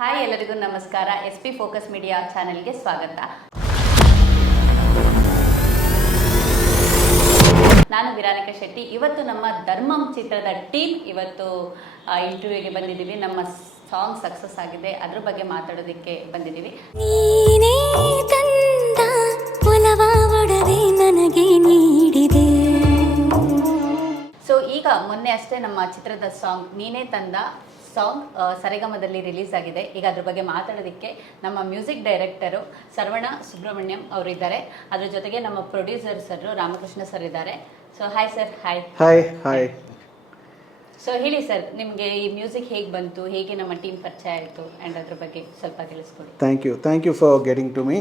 Hi ಎಲ್ಲರಿಗೂ ನಮಸ್ಕಾರ. SP focus media ಚಾನೆಲ್ಗೆ ಸ್ವಾಗತ. ನಾನು ವಿರಾನಿಕಾ ಶೆಟ್ಟಿ. ಇವತ್ತು ನಮ್ಮ ಧರ್ಮಂ ಚಿತ್ರದ ಟೀಮ್ ಇವತ್ತು ಇಂಟರ್ವ್ಯೂಗೆ ಬಂದಿದ್ದೀವಿ. ನಮ್ಮ ಸಾಂಗ್ ಸಕ್ಸಸ್ ಆಗಿದೆ, ಅದ್ರ ಬಗ್ಗೆ ಮಾತಾಡೋದಕ್ಕೆ ಬಂದಿದ್ದೀವಿ. ನೀನೇ ತಂದ ಒಲವ ಒಡವೆ ನನಗೆ ನೀಡಿದೆ. ಸೊ ಈಗ ಮೊನ್ನೆ ಅಷ್ಟೇ ನಮ್ಮ ಚಿತ್ರದ ಸಾಂಗ್ ನೀನೇ ತಂದ ಸಾಂಗ್ ಸರಿಗಮದಲ್ಲಿ ರಿಲೀಸ್ ಆಗಿದೆ. ಈಗ ಅದ್ರ ಬಗ್ಗೆ ಮಾತಾಡೋದಕ್ಕೆ ನಮ್ಮ ಮ್ಯೂಸಿಕ್ ಡೈರೆಕ್ಟರು ಸರ್ವಣ ಸುಬ್ರಹ್ಮಣ್ಯಂ ಅವರು ಇದ್ದಾರೆ. ಅದ್ರ ಜೊತೆಗೆ ನಮ್ಮ ಪ್ರೊಡ್ಯೂಸರ್ ಸರ್ ರಾಮಕೃಷ್ಣ ಸರ್ ಇದ್ದಾರೆ. So hi sir. Hi. So ಹೇಳಿ ಸರ್, ನಿಮಗೆ ಈ ಮ್ಯೂಸಿಕ್ ಹೇಗೆ ಬಂತು, ಹೇಗೆ ನಮ್ಮ ಟೀಮ್ ಪರಿಚಯ ಆಯಿತು ಆ್ಯಂಡ್ ಅದ್ರ ಬಗ್ಗೆ ಸ್ವಲ್ಪ ತಿಳಿಸ್ಕೊಡಿ. Thank you for getting to me.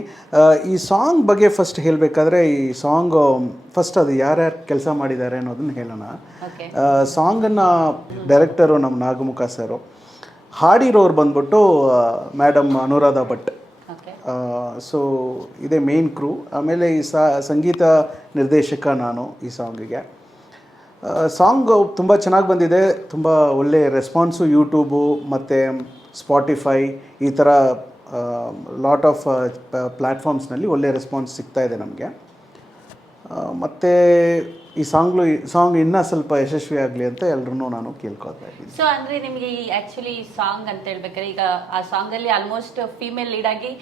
ಈ ಸಾಂಗ್ ಬಗ್ಗೆ ಫಸ್ಟ್ ಹೇಳಬೇಕಾದ್ರೆ, ಈ ಸಾಂಗ್ ಫಸ್ಟ್ ಅದು ಯಾರ್ಯಾರು ಕೆಲಸ ಮಾಡಿದ್ದಾರೆ ಅನ್ನೋದನ್ನ ಹೇಳೋಣ. ಸಾಂಗನ್ನು ಡೈರೆಕ್ಟರು ನಮ್ಮ ನಾಗಮುಖ ಸರು, ಹಾಡಿರೋರು ಬಂದ್ಬಿಟ್ಟು ಮೇಡಮ್ ಅನುರಾಧ ಭಟ್. ಸೊ ಇದೇ ಮೇನ್ ಕ್ರೂ. ಆಮೇಲೆ ಈ ಸಂಗೀತ ನಿರ್ದೇಶಕ ನಾನು ಈ ಸಾಂಗಿಗೆ. ಸಾಂಗು ತುಂಬ ಚೆನ್ನಾಗಿ ಬಂದಿದೆ, ತುಂಬ ಒಳ್ಳೆ ರೆಸ್ಪಾನ್ಸು ಯೂಟ್ಯೂಬು ಮತ್ತು ಸ್ಪಾಟಿಫೈ ಈ ಥರ ಲಾಟ್ ಆಫ್ ಪ್ಲ್ಯಾಟ್ಫಾರ್ಮ್ಸ್ನಲ್ಲಿ ಒಳ್ಳೆ ರೆಸ್ಪಾನ್ಸ್ ಸಿಗ್ತಾ ಇದೆ ನಮಗೆ. ಮತ್ತು ಈ ಸಾಂಗ್ ಇನ್ನೂ ಸ್ವಲ್ಪ ಯಶಸ್ವಿ ಆಗಲಿ ಅಂತ ಎಲ್ಲರೂ ನಾನು ಕೇಳ್ಕೊಳ್ತಾ ಇದ್ದೀನಿ. ಸೊ ಅಂದರೆ ನಿಮಗೆ ಈ ಆ್ಯಕ್ಚುಲಿ ಈ ಸಾಂಗ್ ಅಂತ ಹೇಳ್ಬೇಕಾದ್ರೆ, ಈಗ ಆ ಸಾಂಗಲ್ಲಿ ಆಲ್ಮೋಸ್ಟ್ ಫೀಮೇಲ್ ಲೀಡಾಗಿ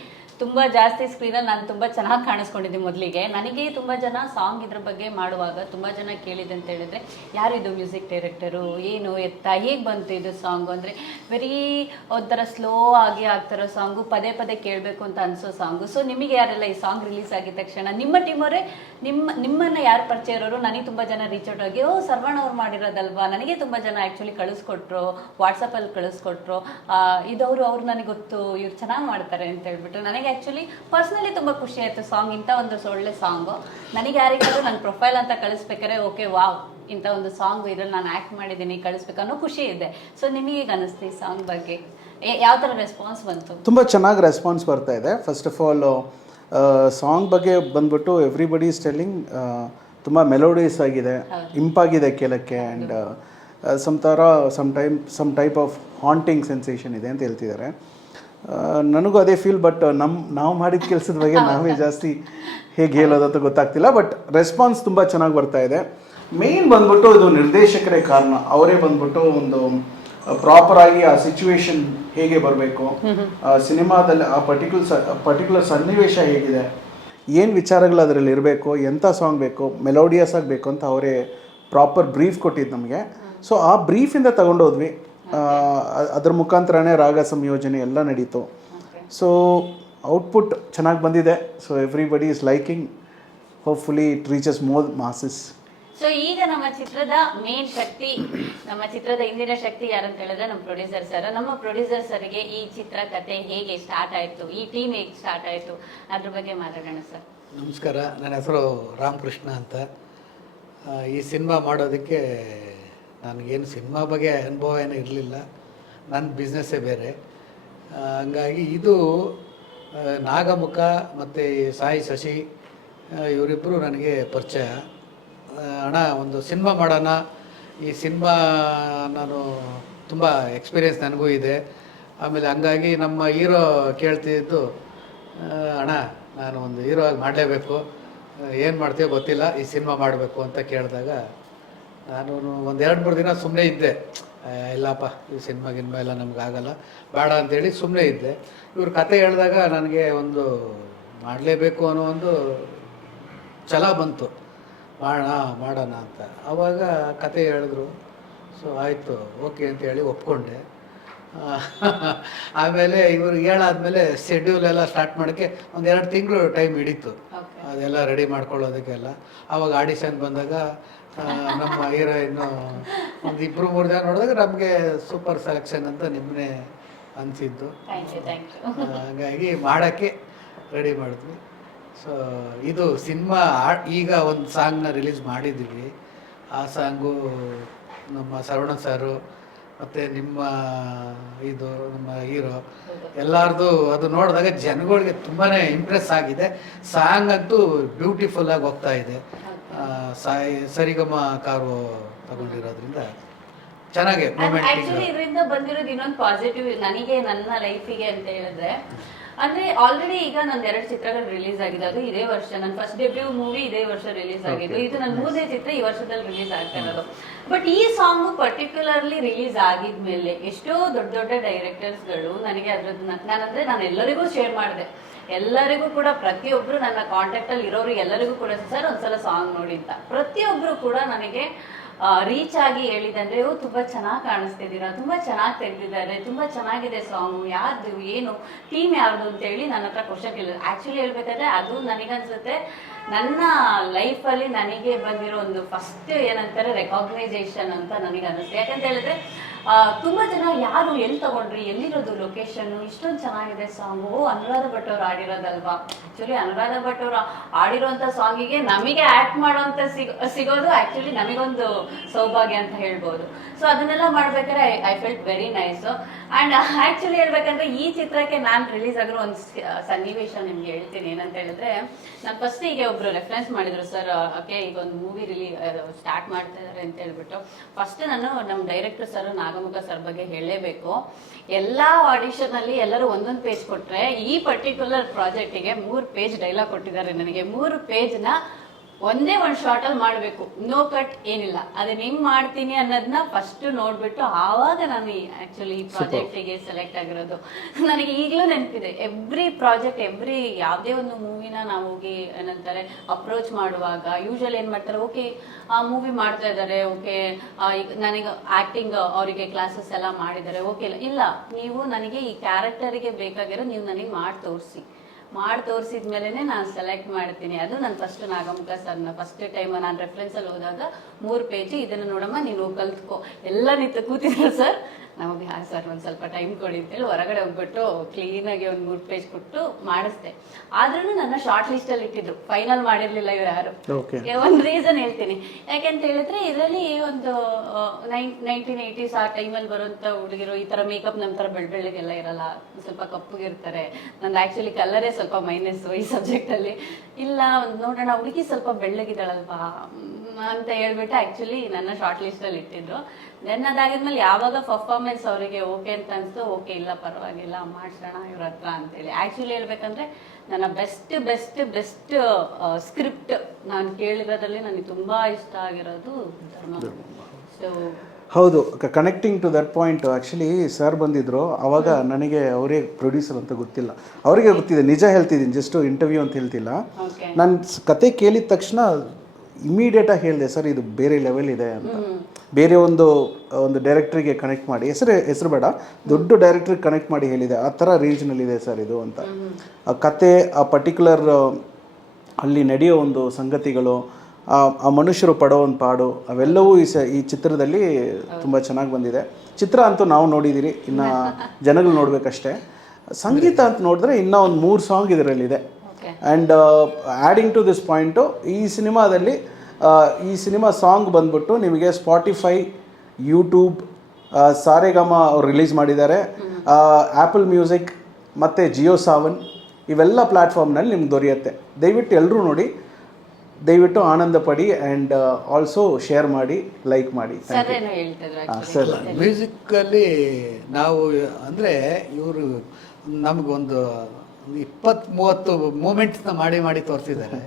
ತುಂಬ ಜಾಸ್ತಿ ಸ್ಕ್ರೀನಲ್ಲಿ ನಾನು ತುಂಬ ಚೆನ್ನಾಗಿ ಕಾಣಿಸ್ಕೊಂಡಿದ್ದೆ. ಮೊದಲಿಗೆ ನನಗೆ ತುಂಬ ಜನ ಸಾಂಗ್ ಇದ್ರ ಬಗ್ಗೆ ಮಾಡುವಾಗ ತುಂಬ ಜನ ಕೇಳಿದೆ ಅಂತ ಹೇಳಿದ್ರೆ, ಯಾರಿದು ಮ್ಯೂಸಿಕ್ ಡೈರೆಕ್ಟರು, ಏನು ಎತ್ತ, ಹೇಗೆ ಬಂತು ಇದು ಸಾಂಗು, ಅಂದರೆ ವೆರಿ ಒಂಥರ ಸ್ಲೋ ಆಗಿ ಆಗ್ತಿರೋ ಸಾಂಗು, ಪದೇ ಪದೇ ಕೇಳಬೇಕು ಅಂತ ಅನಿಸೋ ಸಾಂಗು. ಸೊ ನಿಮಗೆ ಯಾರೆಲ್ಲ ಈ ಸಾಂಗ್ ರಿಲೀಸ್ ಆಗಿದ ತಕ್ಷಣ ನಿಮ್ಮ ಟೀಮವರೇ ನಿಮ್ಮನ್ನು ಯಾರು ಪರಿಚಯ ಇರೋರು, ನನಗೆ ತುಂಬ ಜನ ರೀಚ್ ಔಟ್ ಆಗಿ ಸರ್ವಣ ಅವ್ರು ಮಾಡಿರೋದಲ್ವಾ, ನನಗೆ ತುಂಬ ಜನ ಆ್ಯಕ್ಚುಲಿ ಕಳಿಸ್ಕೊಟ್ರು, ವಾಟ್ಸಪ್ಪಲ್ಲಿ ಕಳಿಸ್ಕೊಟ್ರು, ಇದವರು ಅವ್ರು ನನಗೆ ಗೊತ್ತು, ಇವ್ರು ಚೆನ್ನಾಗಿ ಮಾಡ್ತಾರೆ ಅಂತ ಹೇಳ್ಬಿಟ್ಟು ನನಗೆ ಆ್ಯಕ್ಚುಲಿ ಪರ್ಸ್ನಲಿ ತುಂಬ ಖುಷಿ ಆಯಿತು. ಸಾಂಗ್ ಇಂಥ ಒಂದು ಒಳ್ಳೆ ಸಾಂಗು ನನಗೆ ಯಾರಿಗಾದ್ರೂ ನನ್ನ ಪ್ರೊಫೈಲ್ ಅಂತ ಕಳಿಸ್ಬೇಕಾದ್ರೆ ಓಕೆ ವಾವ್ ಇಂಥ ಒಂದು ಸಾಂಗ್ ಇದ್ರಲ್ಲಿ ನಾನು ಆ್ಯಕ್ಟ್ ಮಾಡಿದ್ದೀನಿ ಕಳಿಸ್ಬೇಕು ಅನ್ನೋ ಖುಷಿ ಇದೆ. ಸೊ ನಿಮಗೆ ಈಗ ಅನಿಸ್ತು ಈ ಸಾಂಗ್ ಬಗ್ಗೆ ಯಾವ ಥರ ರೆಸ್ಪಾನ್ಸ್ ಬಂತು? ತುಂಬ ಚೆನ್ನಾಗಿ ರೆಸ್ಪಾನ್ಸ್ ಬರ್ತಾ ಇದೆ. ಫಸ್ಟ್ ಆಫ್ ಆಲ್ ಸಾಂಗ್ ಬಗ್ಗೆ ಬಂದ್ಬಿಟ್ಟು ಎವ್ರಿಬಡಿ ಈಸ್ ಟೆಲ್ಲಿಂಗ್ ತುಂಬ ಮೆಲೋಡಿಯಸ್ ಆಗಿದೆ, ಇಂಪಾಗಿದೆ ಕೇಳೋಕ್ಕೆ, and some type of haunting sensation ಇದೆ ಅಂತ ಹೇಳ್ತಿದ್ದಾರೆ. ನನಗೂ ಅದೇ ಫೀಲ್. ಬಟ್ ನಾವು ಮಾಡಿದ ಕೆಲಸದ ಬಗ್ಗೆ ನಾವೇ ಜಾಸ್ತಿ ಹೇಗೆ ಹೇಳೋದಂತ ಗೊತ್ತಾಗ್ತಿಲ್ಲ. ಬಟ್ ರೆಸ್ಪಾನ್ಸ್ ತುಂಬ ಚೆನ್ನಾಗಿ ಬರ್ತಾ ಇದೆ. ಮೇನ್ ಬಂದ್ಬಿಟ್ಟು ಇದು ನಿರ್ದೇಶಕರೇ ಕಾರಣ. ಅವರೇ ಬಂದ್ಬಿಟ್ಟು ಒಂದು ಪ್ರಾಪರಾಗಿ ಆ ಸಿಚುವೇಶನ್ ಹೇಗೆ ಬರಬೇಕು, ಸಿನಿಮಾದಲ್ಲಿ ಆ ಪರ್ಟಿಕ್ಯುಲರ್ ಸನ್ನಿವೇಶ ಹೇಗಿದೆ, ಏನು ವಿಚಾರಗಳು ಅದರಲ್ಲಿ ಇರಬೇಕು, ಎಂಥ ಸಾಂಗ್ ಬೇಕು, ಮೆಲೋಡಿಯಸ್ ಆಗಬೇಕು ಅಂತ ಅವರೇ ಪ್ರಾಪರ್ ಬ್ರೀಫ್ ಕೊಟ್ಟಿದ್ದು ನಮಗೆ. ಸೊ ಆ ಬ್ರೀಫಿಂದ ತಗೊಂಡೋದ್ವಿ. ಅದ್ರ ಮುಖಾಂತರನೇ ರಾಗ ಸಂಯೋಜನೆ ಎಲ್ಲ ನಡೀತು. ಸೊ ಔಟ್ಪುಟ್ ಚೆನ್ನಾಗಿ ಬಂದಿದೆ. So everybody is liking. Hopefully it reaches more masses. So ಈಗ ನಮ್ಮ ಚಿತ್ರದ ಮೇನ್ ಶಕ್ತಿ, ನಮ್ಮ ಚಿತ್ರದ ಇಂದಿನ ಶಕ್ತಿ ಯಾರಂತ ಹೇಳಿದ್ರೆ ನಮ್ಮ ಪ್ರೊಡ್ಯೂಸರ್ ಸರ್. ನಮ್ಮ ಪ್ರೊಡ್ಯೂಸರ್ ಸರ್ಗೆ ಈ ಚಿತ್ರ ಕತೆ ಹೇಗೆ ಸ್ಟಾರ್ಟ್ ಆಯಿತು, ಈ ಟೀಮ್ ಹೇಗೆ ಸ್ಟಾರ್ಟ್ ಆಯಿತು, ಅದ್ರ ಬಗ್ಗೆ ಮಾತಾಡೋಣ ಸರ್. ನಮಸ್ಕಾರ, ನನ್ನ ಹೆಸರು ರಾಮಕೃಷ್ಣ ಅಂತ. ಈ ಸಿನಿಮಾ ಮಾಡೋದಕ್ಕೆ ನನಗೇನು ಸಿನಿಮಾ ಬಗ್ಗೆ ಅನುಭವ ಏನೂ ಇರಲಿಲ್ಲ. ನನ್ನ ಬಿಸ್ನೆಸ್ಸೇ ಬೇರೆ. ಹಂಗಾಗಿ ಇದು ನಾಗಮುಖ ಮತ್ತು ಸಾಯಿ ಶಶಿ ಇವರಿಬ್ಬರು ನನಗೆ ಪರಿಚಯ. ಅಣ್ಣ ಒಂದು ಸಿನಿಮಾ ಮಾಡೋಣ, ಈ ಸಿನಿಮಾ ನಾನು ತುಂಬ ಎಕ್ಸ್ಪೀರಿಯೆನ್ಸ್ ನನಗೂ ಇದೆ. ಆಮೇಲೆ ಹಂಗಾಗಿ ನಮ್ಮ ಹೀರೋ ಕೇಳ್ತಿದ್ದು, ಅಣ್ಣ ನಾನು ಒಂದು ಹೀರೋ ಆಗಿ ಮಾಡಲೇಬೇಕು, ಏನು ಮಾಡ್ತೀವೋ ಗೊತ್ತಿಲ್ಲ, ಈ ಸಿನಿಮಾ ಮಾಡಬೇಕು ಅಂತ ಕೇಳಿದಾಗ ನಾನು ಒಂದು 2-3 ದಿನ ಸುಮ್ಮನೆ ಇದ್ದೆ. ಇಲ್ಲಪ್ಪ ಈ ಸಿನಿಮಾ ಎಲ್ಲ ನಮಗಾಗಲ್ಲ, ಬೇಡ ಅಂತೇಳಿ ಸುಮ್ಮನೆ ಇದ್ದೆ. ಇವ್ರ ಕತೆ ಹೇಳಿದಾಗ ನನಗೆ ಒಂದು ಮಾಡಲೇಬೇಕು ಅನ್ನೋ ಒಂದು ಛಲ ಬಂತು, ಮಾಡೋಣ ಅಂತ. ಆವಾಗ ಕತೆ ಹೇಳಿದ್ರು. ಸೊ ಆಯಿತು ಓಕೆ ಅಂತೇಳಿ ಒಪ್ಕೊಂಡೆ. ಆಮೇಲೆ ಇವರು ಹೇಳಾದ್ಮೇಲೆ ಶೆಡ್ಯೂಲ್ ಎಲ್ಲ ಸ್ಟಾರ್ಟ್ ಮಾಡೋಕ್ಕೆ ಒಂದು 2 ತಿಂಗಳು ಟೈಮ್ ಹಿಡಿತು, ಅದೆಲ್ಲ ರೆಡಿ ಮಾಡ್ಕೊಳ್ಳೋದಕ್ಕೆಲ್ಲ. ಆವಾಗ ಆಡಿಷನ್ ಬಂದಾಗ ನಮ್ಮ ಹೀರೋಯಿನ್ನು ಒಂದು 2-3 ಜನ ನೋಡಿದಾಗ ನಮಗೆ ಸೂಪರ್ ಸೆಲೆಕ್ಷನ್ ಅಂತ ನಿಮ್ಮನ್ನೇ ಅನಿಸಿದ್ದು. ಹಾಗಾಗಿ ಮಾಡೋಕ್ಕೆ ರೆಡಿ ಮಾಡಿದ್ವಿ. ಸೊ ಇದು ಸಿನಿಮಾ ಈಗ ಒಂದು ಸಾಂಗ್ನ ರಿಲೀಸ್ ಮಾಡಿದ್ದೀವಿ. ಆ ಸಾಂಗು ನಮ್ಮ ಸರ್ವಣ ಸಾರು ಮತ್ತು ನಮ್ಮ ಹೀರೋ ಎಲ್ಲರದು ಅದು ನೋಡಿದಾಗ ಜನಗಳಿಗೆ ತುಂಬಾ ಇಂಪ್ರೆಸ್ ಆಗಿದೆ. ಸಾಂಗ್ ಅಂತೂ ಬ್ಯೂಟಿಫುಲ್ಲಾಗಿ ಹೋಗ್ತಾ ಇದೆ. ಸರಿಗಮ ಕಾರು ತಗೊಂಡಿರೋದ್ರಿಂದ ಚೆನ್ನಾಗಿ ಮೂಮೆಂಟ್. ಆಕ್ಚುಲಿ ಇದರಿಂದ ಬಂದಿರೋದು ಇನ್ನೊಂದು ಪಾಸಿಟಿವ್ ನನಗೆ ನನ್ನ ಲೈಫಿಗೆ ಅಂತ ಹೇಳಿದ್ರೆ, ಅಂದ್ರೆ ಆಲ್ರೆಡಿ ಈಗ ನಂದು 2 ಚಿತ್ರಗಳು ರಿಲೀಸ್ ಆಗಿದೆ. ಅದು ಇದೇ ವರ್ಷ ನನ್ನ ಫಸ್ಟ್ ಡೆಬ್ಯೂ ಮೂವಿ ಇದೇ ವರ್ಷ ರಿಲೀಸ್ ಆಗಿದ್ದು. ಇದು ನನ್ನ 3ನೇ ಚಿತ್ರ ಈ ವರ್ಷದಲ್ಲಿ ರಿಲೀಸ್ ಆಗ್ತಾ ಇರೋದು. ಬಟ್ ಈ ಸಾಂಗ್ ಪರ್ಟಿಕ್ಯುಲರ್ಲಿ ರಿಲೀಸ್ ಆಗಿದ್ಮೇಲೆ ಎಷ್ಟೋ ದೊಡ್ಡ ದೊಡ್ಡ ಡೈರೆಕ್ಟರ್ಸ್ಗಳು ನನಗೆ ಅದ್ರದ್ದು ನಾನು ಎಲ್ಲರಿಗೂ ಶೇರ್ ಮಾಡಿದೆ. ಎಲ್ಲರಿಗೂ ಕೂಡ ಪ್ರತಿಯೊಬ್ರು ನನ್ನ ಕಾಂಟ್ಯಾಕ್ಟ್ ಅಲ್ಲಿ ಇರೋರಿಗೆ ಎಲ್ಲರಿಗೂ ಕೂಡ ಸರ್ ಒಂದ್ಸಲ ಸಾಂಗ್ ನೋಡಿ ಅಂತ ಪ್ರತಿಯೊಬ್ರು ಕೂಡ ನನಗೆ ರೀಚ್ ಆಗಿ ಹೇಳಿದಂದ್ರೆ ತುಂಬಾ ಚೆನ್ನಾಗಿ ಕಾಣಿಸ್ತಿದ್ದೀರಾ, ತುಂಬಾ ಚೆನ್ನಾಗಿ ತೆಗೆದಿದ್ದಾರೆ, ತುಂಬಾ ಚೆನ್ನಾಗಿದೆ ಸಾಂಗ್, ಯಾರ್ದು ಏನು ಟೀಮ್ ಯಾರ್ದು ಅಂತ ಹೇಳಿ ನನ್ನ ಹತ್ರ ಕ್ವಶನ್ ಕೇಳಿದ್ರು. ಆಕ್ಚುಲಿ ಹೇಳ್ಬೇಕಾದ್ರೆ ಅದು ನನಗನ್ಸುತ್ತೆ ನನ್ನ ಲೈಫಲ್ಲಿ ನನಗೆ ಬಂದಿರೋ ಒಂದು ಫಸ್ಟ್ ಏನಂತಾರೆ ರೆಕಾಗ್ನೈಸೇಷನ್ ಅಂತ ನನಗೆ ಅನಿಸುತ್ತೆ. ಯಾಕಂತ ಹೇಳಿದ್ರೆ ತುಂಬಾ ಜನ ಯಾರು ಎಲ್ಲಿ ತಗೊಂಡ್ರಿ, ಎಲ್ಲಿರೋದು ಲೊಕೇಶನ್, ಇಷ್ಟೊಂದು ಚೆನ್ನಾಗಿದೆ ಸಾಂಗು, ಅನುರಾಧ ಭಟ್ ಅವ್ರು ಆಡಿರೋದಲ್ವಾ. ಆಕ್ಚುಲಿ ಅನುರಾಧ ಭಟ್ ಅವ್ರು ಆಡಿರೋಂಥ ಸಾಂಗಿಗೆ ನಮಗೆ ಆಕ್ಟ್ ಮಾಡೋಂಥ ಸಿಗೋದು ಆಕ್ಚುಲಿ ನಮಗೊಂದು ಸೌಭಾಗ್ಯ ಅಂತ ಹೇಳ್ಬೋದು. ಸೊ ಅದನ್ನೆಲ್ಲ ಮಾಡ್ಬೇಕಾದ್ರೆ I felt very nice. And actually ಹೇಳ್ಬೇಕಂದ್ರೆ ಈ ಚಿತ್ರಕ್ಕೆ ನಾನು ರಿಲೀಸ್ ಆಗಿರೋ ಒಂದು ಸನ್ನಿವೇಶ ನಿಮ್ಗೆ ಹೇಳ್ತೀನಿ. ಏನಂತ ಹೇಳಿದ್ರೆ, ನಾನು ಫಸ್ಟ್ ಈಗ ಒಬ್ರು ರೆಫರೆನ್ಸ್ ಮಾಡಿದ್ರು, ಸರ್ ಓಕೆ ಈಗ ಒಂದು ಮೂವಿ ಸ್ಟಾರ್ಟ್ ಮಾಡ್ತಾ ಇದಾರೆ ಅಂತ ಹೇಳ್ಬಿಟ್ಟು. ಫಸ್ಟ್ ನಾನು ನಮ್ಮ ಡೈರೆಕ್ಟರ್ ಸರ್ ನಾಗಮುಖ ಸರ್ ಬಗ್ಗೆ ಹೇಳಲೇಬೇಕು. ಎಲ್ಲಾ ಆಡಿಷನ್ ಅಲ್ಲಿ ಎಲ್ಲರೂ ಒಂದೊಂದು ಪೇಜ್ ಕೊಟ್ರೆ ಈ ಪರ್ಟಿಕ್ಯುಲರ್ ಪ್ರಾಜೆಕ್ಟಿಗೆ 3 ಪೇಜ್ ಡೈಲಾಗ್ ಕೊಟ್ಟಿದ್ದಾರೆ ನನಗೆ. 3 ಪೇಜ್ನ ಒಂದೇ ಒಂದು ಶಾರ್ಟ್ ಅಲ್ಲಿ ಮಾಡಬೇಕು, ನೋ ಕಟ್ ಏನಿಲ್ಲ. ಅದನ್ನ ಹೆಂಗ್ ಮಾಡ್ತೀನಿ ಅನ್ನೋದನ್ನ ಫಸ್ಟ್ ನೋಡ್ಬಿಟ್ಟು ಆವಾಗ ನಾನು ಆಕ್ಚುಲಿ ಈ ಪ್ರಾಜೆಕ್ಟಿಗೆ ಸೆಲೆಕ್ಟ್ ಆಗಿರೋದು. ನನಗೆ ಈಗಲೂ ನೆನಪಿದೆ. ಎವ್ರಿ ಪ್ರಾಜೆಕ್ಟ್ ಯಾವುದೇ ಒಂದು ಮೂವಿನ ನಾವು ಹೋಗಿ ಏನಂತಾರೆ ಅಪ್ರೋಚ್ ಮಾಡುವಾಗ ಯೂಶಲ್ ಏನ್ ಮಾಡ್ತಾರೆ, ಓಕೆ ಆ ಮೂವಿ ಮಾಡ್ತಾ ಇದ್ದಾರೆ, ಓಕೆ ಈಗ ನನಗೆ ಆಕ್ಟಿಂಗ್ ಅವರಿಗೆ ಕ್ಲಾಸಸ್ ಎಲ್ಲ ಮಾಡಿದ್ದಾರೆ, ಓಕೆ ಇಲ್ಲ ನೀವು ನನಗೆ ಈ ಕ್ಯಾರೆಕ್ಟರ್ಗೆ ಬೇಕಾಗಿರೋ ನೀವು ನನಗೆ ಮಾಡಿ ತೋರಿಸಿದ್ಮೇಲೆ ನಾನು ಸೆಲೆಕ್ಟ್ ಮಾಡ್ತೀನಿ. ಅದು ನಾನು ಫಸ್ಟ್ ನಾಗಮುಖ ಸರ್ನ ಫಸ್ಟ್ ಟೈಮ್ ನಾನು ರೆಫರೆನ್ಸ್ ಅಲ್ಲಿ ಹೋದಾಗ 3 ಪೇಜ್ ಇದನ್ನ ನೋಡಮ್ಮ ನೀನು ಕಲ್ತ್ಕೋ ಎಲ್ಲ ನಿಂತು ಕೂತಿದ್ರು ಸರ್. ನಮಗೆ ಸರ್ ಒಂದು ಸ್ವಲ್ಪ ಟೈಮ್ ಕೊಡಿ ಅಂತೇಳಿ ಹೊರಗಡೆ ಹೋಗ್ಬಿಟ್ಟು ಕ್ಲೀನಾಗಿ ಒಂದು 3 ಪೇಜ್ ಕೊಟ್ಟು ಮಾಡಿಸ್ದೆ. ಆದ್ರೂ ನನ್ನ ಶಾರ್ಟ್ ಲಿಸ್ಟ್ ಅಲ್ಲಿ ಇಟ್ಟಿದ್ರು, ಫೈನಲ್ ಮಾಡಿರ್ಲಿಲ್ಲ ಇವ್ರು ಯಾರು. ಒಂದು ರೀಸನ್ ಹೇಳ್ತೀನಿ, ಯಾಕೆಂತ ಹೇಳಿದ್ರೆ ಇದರಲ್ಲಿ ಒಂದು 1980s ಆ ಟೈಮಲ್ಲಿ ಬರುವಂತ ಹುಡುಗಿರು ಈ ತರ ಮೇಕಪ್ ನಮ್ಮ ತರ ಬೆಳ್ಳಗೆಲ್ಲ ಇರಲ್ಲ, ಸ್ವಲ್ಪ ಕಪ್ಪಗಿರ್ತಾರೆ. ನಂದು ಆಕ್ಚುಲಿ ಕಲರೇ ಸ್ವಲ್ಪ ಮೈನಸ್ ಈ ಸಬ್ಜೆಕ್ಟ್ ಅಲ್ಲಿ. ಇಲ್ಲ ನೋಡೋಣ ಹುಡುಗಿ ಸ್ವಲ್ಪ ಬೆಳ್ಳಗಿದ್ದಾಳಲ್ವಾ ಅಂತ ಹೇಳ್ಬಿಟ್ಟು ಆಕ್ಚುಲಿ ನನ್ನ ಶಾರ್ಟ್ ಲಿಸ್ಟ್ ಅಲ್ಲಿ ಇಟ್ಟಿದ್ರು. ದೆನ್ ಅದಾಗಿದ್ಮೇಲೆ ಯಾವಾಗ ಪರ್ಫಾರ್ಮೆನ್ಸ್ ಅವರಿಗೆ ಓಕೆ ಅಂತ ಅನ್ಸ್ತು, ಓಕೆ ಇಲ್ಲ ಪರವಾಗಿಲ್ಲ ಮಾಡ್ಸೋಣ ಇವ್ರ ಹತ್ರ ಅಂತೇಳಿ. ಆಕ್ಚುಲಿ ಹೇಳ್ಬೇಕಂದ್ರೆ ನನ್ನ ಬೆಸ್ಟ್ ಸ್ಕ್ರಿಪ್ಟ್ ನಾನು ಕೇಳಿರೋದ್ರಲ್ಲಿ ನನಗೆ ತುಂಬಾ ಇಷ್ಟ ಆಗಿರೋದು ಧರ್ಮ. ಸೊ ಹೌದು, connecting to that point. Actually sir ಬಂದಿದ್ರು ಅವಾಗ ನನಗೆ ಅವರೇ ಪ್ರೊಡ್ಯೂಸರ್ ಅಂತ ಗೊತ್ತಿಲ್ಲ, ಅವರಿಗೆ ಗೊತ್ತಿದೆ, ನಿಜ ಹೇಳ್ತಿದ್ದೀನಿ, ಜಸ್ಟ್ ಇಂಟರ್ವ್ಯೂ ಅಂತ ಹೇಳ್ತಿಲ್ಲ. ನಾನು ಕತೆ ಕೇಳಿದ ತಕ್ಷಣ ಇಮಿಡಿಯೇಟಾಗಿ ಹೇಳಿದೆ, ಸರ್ ಇದು ಬೇರೆ ಲೆವೆಲ್ ಇದೆ ಅಂತ. ಬೇರೆ ಒಂದು ಡೈರೆಕ್ಟ್ರಿಗೆ ಕನೆಕ್ಟ್ ಮಾಡಿ, ಹೆಸರು ಬೇಡ, ದೊಡ್ಡ ಡೈರೆಕ್ಟ್ರಿಗೆ ಕನೆಕ್ಟ್ ಮಾಡಿ ಹೇಳಿದೆ, ಆ ಥರ ರೇಂಜ್ನಲ್ಲಿದೆ ಸರ್ ಇದು ಅಂತ. ಆ ಕತೆ, ಆ ಪರ್ಟಿಕ್ಯುಲರ್ ಅಲ್ಲಿ ನಡೆಯೋ ಒಂದು ಸಂಗತಿಗಳು, ಆ ಮನುಷ್ಯರು ಪಡೋ ಒಂದು ಪಾಡು, ಅವೆಲ್ಲವೂ ಈ ಚಿತ್ರದಲ್ಲಿ ತುಂಬ ಚೆನ್ನಾಗಿ ಬಂದಿದೆ. ಚಿತ್ರ ಅಂತೂ ನಾವು ನೋಡಿದ್ದೀರಿ, ಇನ್ನು ಜನಗಳು ನೋಡಬೇಕಷ್ಟೇ. ಸಂಗೀತ ಅಂತ ನೋಡಿದ್ರೆ ಇನ್ನೂ ಒಂದು 3 ಸಾಂಗ್ ಇದರಲ್ಲಿದೆ. And adding to this point, ಈ ಸಿನಿಮಾ ಸಾಂಗ್ ಬಂದ್ಬಿಟ್ಟು ನಿಮಗೆ ಸ್ಪಾಟಿಫೈ, ಯೂಟ್ಯೂಬ್, ಸಾರೆಗಾಮ ಅವ್ರು ರಿಲೀಸ್ ಮಾಡಿದ್ದಾರೆ, ಆ್ಯಪಲ್ ಮ್ಯೂಸಿಕ್ ಮತ್ತು ಜಿಯೋ ಸಾವನ್ ಇವೆಲ್ಲ ಪ್ಲ್ಯಾಟ್ಫಾರ್ಮ್ನಲ್ಲಿ ನಿಮ್ಗೆ ದೊರೆಯುತ್ತೆ. ದಯವಿಟ್ಟು ಎಲ್ಲರೂ ನೋಡಿ, ದಯವಿಟ್ಟು ಆನಂದ ಪಡಿ ಆ್ಯಂಡ್ ಆಲ್ಸೋ ಶೇರ್ ಮಾಡಿ, ಲೈಕ್ ಮಾಡಿ. ಸರ್ ಮ್ಯೂಸಿಕ್ಕಲ್ಲಿ ನಾವು ಅಂದರೆ ಇವರು ನಮಗೊಂದು 20-30 ಮೂಮೆಂಟ್ಸ್ನ ಮಾಡಿ ತೋರಿಸಿದ್ದಾರೆ.